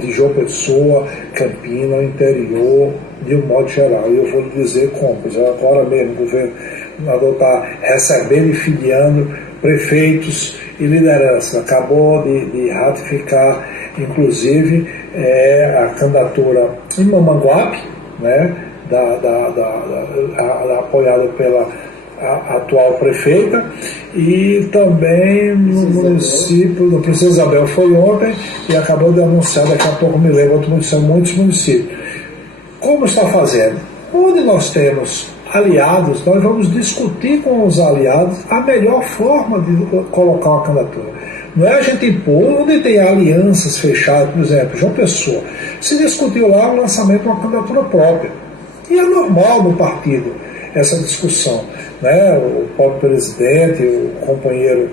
de João Pessoa, Campina, interior, de um modo geral. E eu vou lhe dizer como. Agora mesmo o governador está recebendo e filiando prefeitos e lideranças. Acabou de ratificar, inclusive, a candidatura em Mamanguape, né, apoiada pela atual prefeita, e também no município, no Princesa Isabel foi ontem, e acabou de anunciar, daqui a pouco me lembro, são muitos municípios. Como está fazendo? Onde nós temos aliados, nós vamos discutir com os aliados a melhor forma de colocar uma candidatura. Não é a gente impor, onde tem alianças fechadas, por exemplo, João Pessoa. Se discutiu lá o lançamento de uma candidatura própria. E é normal no partido essa discussão, né? O próprio presidente, o companheiro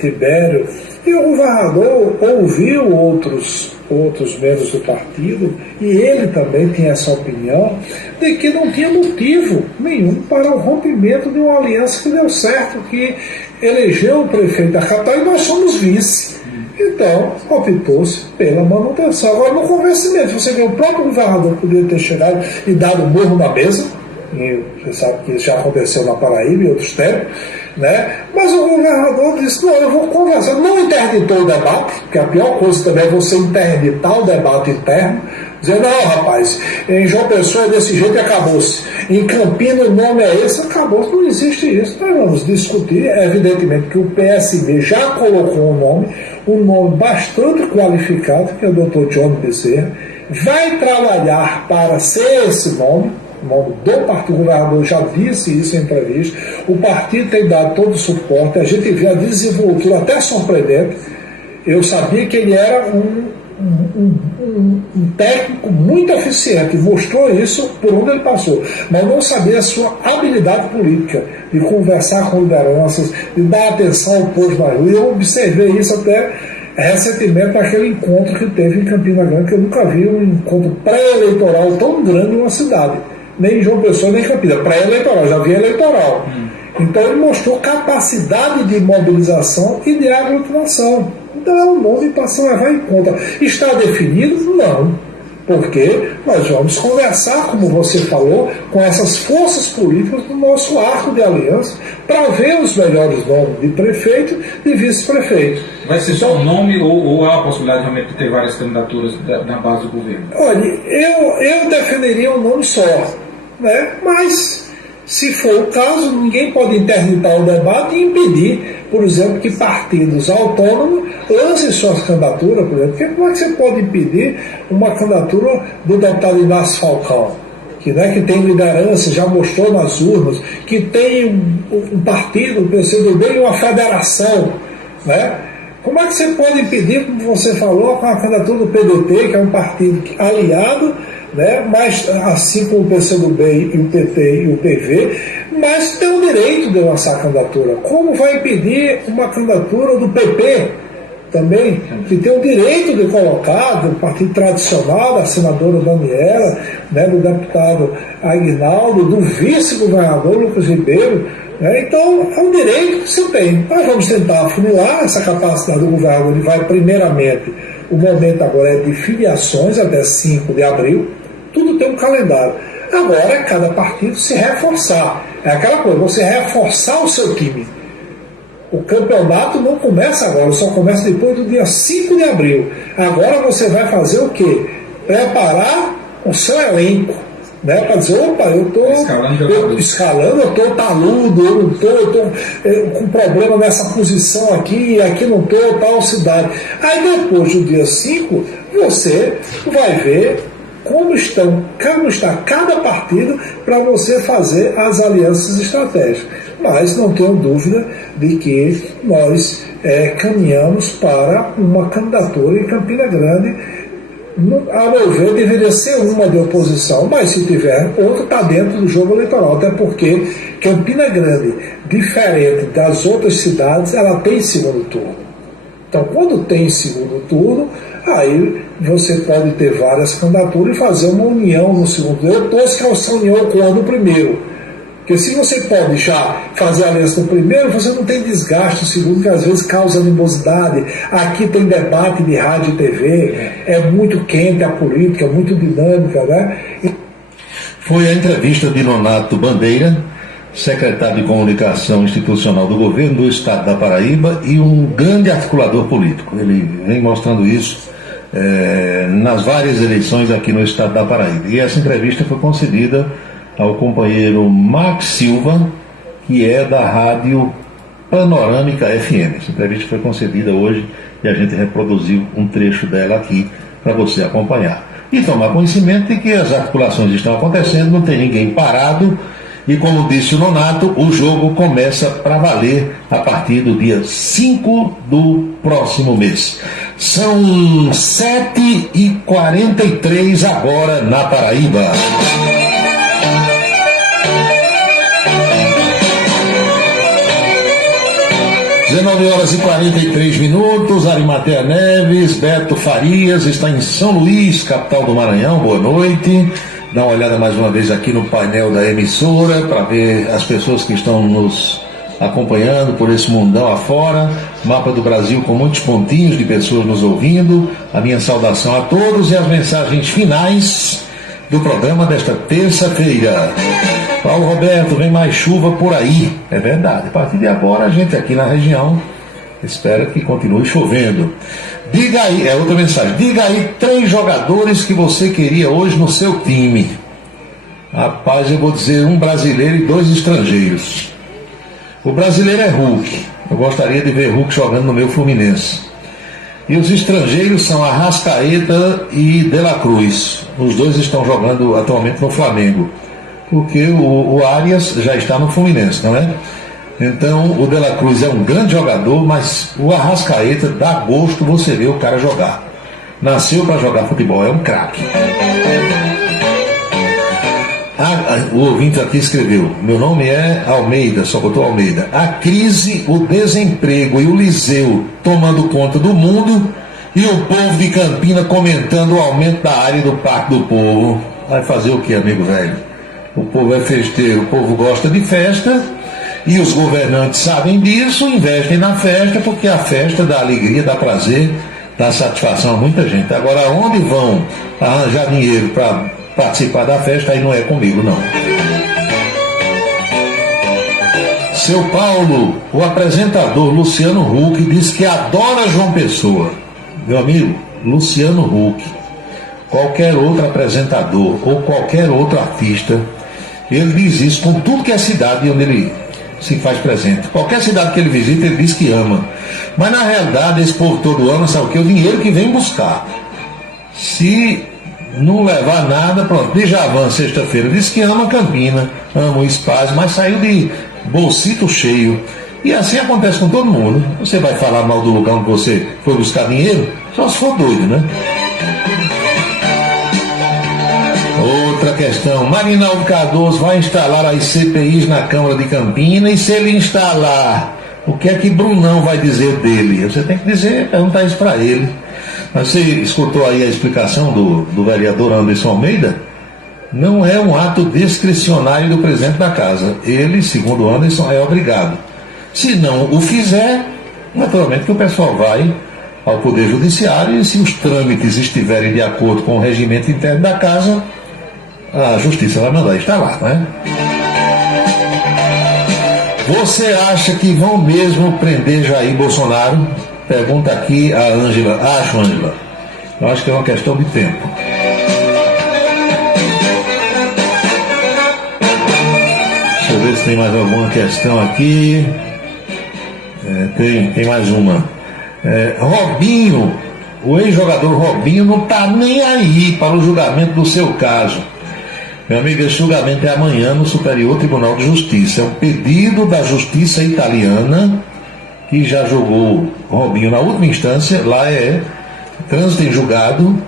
Tibério, e o governador ouviu outros membros do partido, e ele também tinha essa opinião de que não tinha motivo nenhum para o rompimento de uma aliança que deu certo, que elegeu o prefeito da capital e nós somos vice. Então, optou-se pela manutenção. Agora, no convencimento, você vê, o próprio governador poderia ter chegado e dado um murro na mesa, e você sabe que isso já aconteceu na Paraíba e outros tempos, né? Mas o governador disse, não, eu vou conversar. Não interditou o debate, porque a pior coisa também é você interditar o debate interno, dizer, não, rapaz, em João Pessoa é desse jeito e acabou-se. Em Campina o nome é esse, acabou-se. Não existe isso. Nós vamos discutir, evidentemente que o PSB já colocou um nome bastante qualificado, que é o Dr. John Bezerra, vai trabalhar para ser esse nome do partido. O governador já disse isso em entrevista. O partido tem dado todo o suporte. A gente vê a desenvoltura até surpreendente. Eu sabia que ele era um técnico muito eficiente, mostrou isso por onde ele passou, mas não sabia a sua habilidade política de conversar com lideranças, de dar atenção ao povo na rua. E eu observei isso até recentemente naquele encontro que teve em Campina Grande, que eu nunca vi um encontro pré-eleitoral tão grande em uma cidade, nem em João Pessoa nem em Campina. Pré-eleitoral, já vi eleitoral. Então ele mostrou capacidade de mobilização e de aglutinação. Então é um nome para se levar em conta. Está definido? Não. Porque nós vamos conversar, como você falou, com essas forças políticas do nosso arco de aliança para ver os melhores nomes de prefeito e vice-prefeito. Vai ser só um nome ou há a possibilidade realmente de ter várias candidaturas na base do governo? Olha, eu defenderia um nome só, né? Mas se for o caso, ninguém pode interditar o debate e impedir, por exemplo, que partidos autônomos lancem suas candidaturas, por exemplo. Porque como é que você pode impedir uma candidatura do deputado Inácio Falcão, que tem liderança, já mostrou nas urnas, que tem um partido, o PCdoB, e uma federação, né? Como é que você pode impedir, como você falou, com a candidatura do PDT, que é um partido aliado, né, mas assim como o PCdoB e o PT e o PV, mas tem o direito de lançar a candidatura. Como vai impedir uma candidatura do PP também, que tem o direito de colocar, do partido tradicional, da senadora Daniela, né, do deputado Aguinaldo, do vice-governador Lucas Ribeiro, Então, é um direito que você tem. Nós vamos tentar afunilar essa capacidade do governo. Ele vai, primeiramente, o momento agora é de filiações até 5 de abril. Tudo tem um calendário. Agora, cada partido se reforçar. É aquela coisa, você reforçar o seu time. O campeonato não começa agora, só começa depois do dia 5 de abril. Agora você vai fazer o quê? Preparar o seu elenco. Né, para dizer, opa, eu estou escalando, eu estou taludo, eu estou com problema nessa posição aqui, aqui não estou, tal cidade. Aí depois do dia 5, você vai ver como está cada partido para você fazer as alianças estratégicas. Mas não tenho dúvida de que nós caminhamos para uma candidatura em Campina Grande. A meu ver, deveria ser uma de oposição, mas se tiver outra, está dentro do jogo eleitoral, até porque Campina Grande, diferente das outras cidades, ela tem segundo turno. Então, quando tem segundo turno, aí você pode ter várias candidaturas e fazer uma união no segundo turno. Eu torço que essa união ocorra no primeiro. Porque se você pode já fazer a aliança no primeiro, você não tem desgaste no segundo, que às vezes causa animosidade. Aqui tem debate de rádio e TV, é muito quente a política, muito dinâmica, né? Foi a entrevista de Nonato Bandeira, secretário de Comunicação Institucional do Governo do Estado da Paraíba e um grande articulador político. Ele vem mostrando isso nas várias eleições aqui no Estado da Paraíba. E essa entrevista foi concedida ao companheiro Max Silva, que é da Rádio Panorâmica FM. Essa entrevista foi concedida hoje e a gente reproduziu um trecho dela aqui para você acompanhar. E tomar conhecimento de que as articulações estão acontecendo, não tem ninguém parado, e como disse o Nonato, o jogo começa para valer a partir do dia 5 do próximo mês. São 7h43 agora na Paraíba. 19h43, Arimatea Neves, Beto Farias está em São Luís, capital do Maranhão. Boa noite. Dá uma olhada mais uma vez aqui no painel da emissora para ver as pessoas que estão nos acompanhando por esse mundão afora. Mapa do Brasil com muitos pontinhos de pessoas nos ouvindo. A minha saudação a todos e as mensagens finais do programa desta terça-feira. Paulo Roberto, vem mais chuva por aí. É verdade, a partir de agora a gente aqui na região espera que continue chovendo. Diga aí, outra mensagem, diga aí 3 jogadores que você queria hoje no seu time. Rapaz, eu vou dizer um brasileiro e 2 estrangeiros. O brasileiro é Hulk, eu gostaria de ver Hulk jogando no meu Fluminense. E os estrangeiros são Arrascaeta e De La Cruz. Os 2 estão jogando atualmente no Flamengo, porque o Arias já está no Fluminense, não é? Então o De La Cruz é um grande jogador, mas o Arrascaeta dá gosto você ver o cara jogar. Nasceu para jogar futebol, é um craque. O ouvinte aqui escreveu, meu nome é Almeida, só botou Almeida. A crise, o desemprego e o Liseu tomando conta do mundo e o povo de Campina comentando o aumento da área do Parque do Povo. Vai fazer o que, amigo velho? O povo é festeiro, o povo gosta de festa e os governantes sabem disso, investem na festa, porque a festa dá alegria, dá prazer, dá satisfação a muita gente. Agora, onde vão arranjar dinheiro para participar da festa, aí não é comigo, não. Seu Paulo, o apresentador Luciano Huck diz que adora João Pessoa. Meu amigo, Luciano Huck, qualquer outro apresentador ou qualquer outro artista, ele diz isso com tudo que é cidade onde ele se faz presente. Qualquer cidade que ele visita, ele diz que ama. Mas na realidade, esse povo todo ama, sabe o que? O dinheiro que vem buscar. Se não levar nada, pronto. Djavan, sexta-feira, disse que ama Campina, ama o espaço, mas saiu de bolsito cheio. E assim acontece com todo mundo. Você vai falar mal do lugar onde você foi buscar dinheiro? Só se for doido, né? Outra questão, Marinaldo Cardoso vai instalar as CPIs na Câmara de Campina, e se ele instalar, o que é que Brunão vai dizer dele? Você tem que dizer, perguntar isso para ele. Mas você escutou aí a explicação do vereador Anderson Almeida? não é um ato discricionário do presidente da casa. Ele, segundo Anderson, é obrigado. Se não o fizer, naturalmente que o pessoal vai ao Poder Judiciário e, se os trâmites estiverem de acordo com o regimento interno da casa, a Justiça vai mandar instalar, né? Você acha que vão mesmo prender Jair Bolsonaro? Pergunta aqui a Ângela. Acho, Ângela. Eu acho que é uma questão de tempo. Deixa eu ver se tem mais alguma questão aqui. Tem mais uma. Robinho, o ex-jogador Robinho não está nem aí para o julgamento do seu caso. Meu amigo, esse julgamento é amanhã no Superior Tribunal de Justiça. É um pedido da Justiça italiana, que já julgou Robinho na última instância. Lá é trânsito em julgado.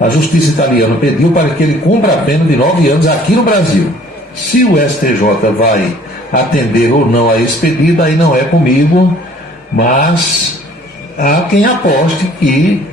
A Justiça italiana pediu para que ele cumpra a pena de 9 anos aqui no Brasil. Se o STJ vai atender ou não a esse pedido, aí não é comigo, mas há quem aposte que,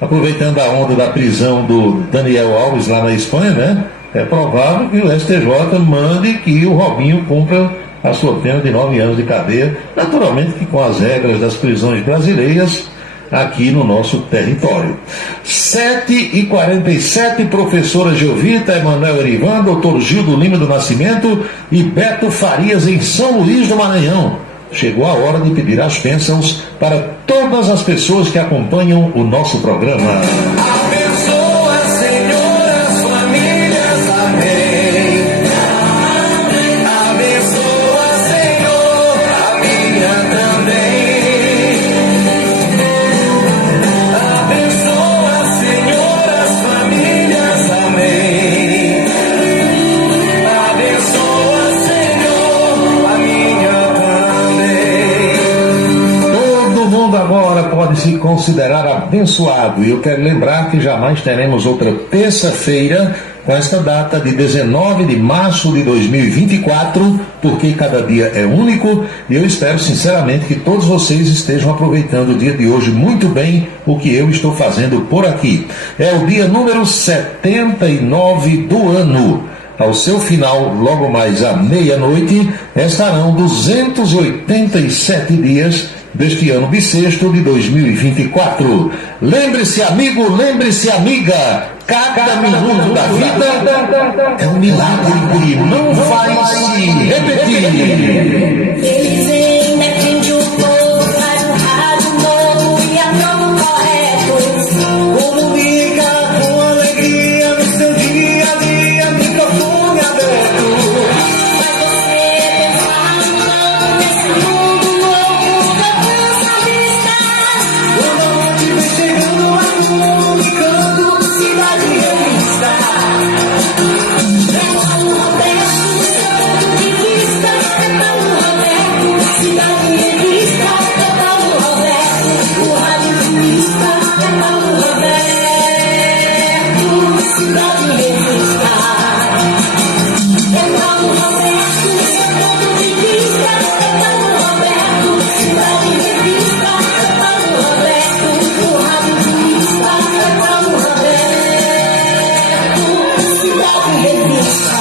aproveitando a onda da prisão do Daniel Alves lá na Espanha, né, é provável que o STJ mande que o Robinho cumpra a sua pena de 9 anos de cadeia, naturalmente que com as regras das prisões brasileiras aqui no nosso território. 7h47, professora Geovita, Emanuel Erivan, doutor Gildo Lima do Nascimento e Beto Farias em São Luís do Maranhão. Chegou a hora de pedir as bênçãos para todas as pessoas que acompanham o nosso programa. Pode se considerar abençoado, e eu quero lembrar que jamais teremos outra terça-feira com esta data de 19 de março de 2024, porque cada dia é único, e eu espero sinceramente que todos vocês estejam aproveitando o dia de hoje muito bem, o que eu estou fazendo por aqui. É o dia número 79 do ano. Ao seu final, logo mais à meia-noite, estarão 287 dias deste ano bissexto de 2024. Lembre-se, amigo, lembre-se, amiga, cada minuto da vida é um milagre que não vai se repetir. Eles ainda atingem o povo, faz um rádio novo e a novo correto. Comunica com alegria no seu dia a dia, microfone aberto. Mas você pensar no novo, nesse mundo novo da dança vista. Quando a noite vem chegando, a comunicando, cidade revista. É Paulo Roberto, seu ponto de vista. É Paulo Roberto, cidade revista. É Paulo Roberto, o rádio turista. É Paulo Roberto, cidade revista. É Paulo Roberto, seu ponto de vista. É Paulo Roberto, cidade revista. É Paulo Roberto, o rádio turista. É Paulo Roberto, cidade revista.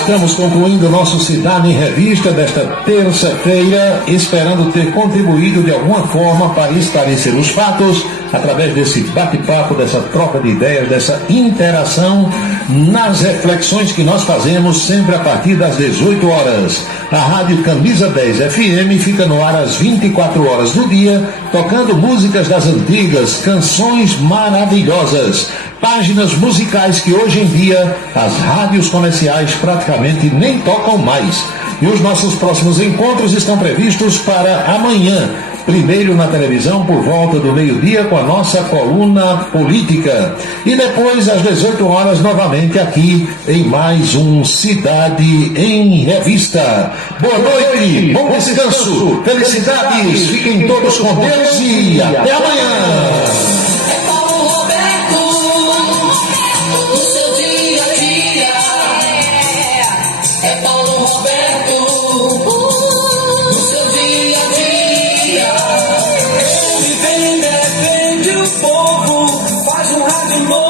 Estamos concluindo o nosso Cidade em Revista desta terça-feira, esperando ter contribuído de alguma forma para esclarecer os fatos através desse bate-papo, dessa troca de ideias, dessa interação nas reflexões que nós fazemos sempre a partir das 18 horas. A Rádio Camisa 10 FM fica no ar às 24 horas do dia, tocando músicas das antigas, canções maravilhosas, páginas musicais que hoje em dia as rádios comerciais praticamente nem tocam mais. E os nossos próximos encontros estão previstos para amanhã. Primeiro na televisão por volta do meio-dia com a nossa coluna política. E depois às 18 horas novamente aqui em mais um Cidade em Revista. Boa noite, bom descanso, felicidades, fiquem todos com Deus e até amanhã. Faz um rádio novo.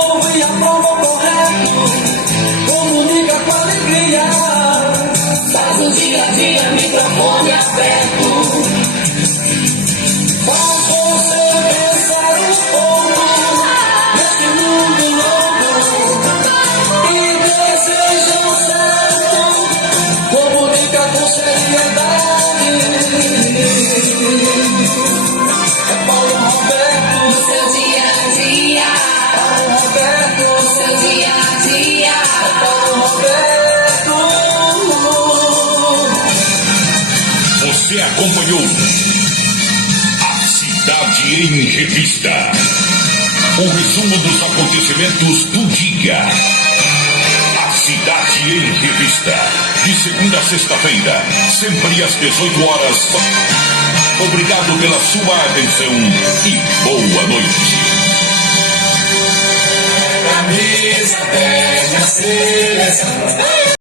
em Revista. Um resumo dos acontecimentos do dia. A Cidade em Revista. De segunda a sexta-feira, sempre às 18 horas. Obrigado pela sua atenção e boa noite. Camisa 10 da seleção.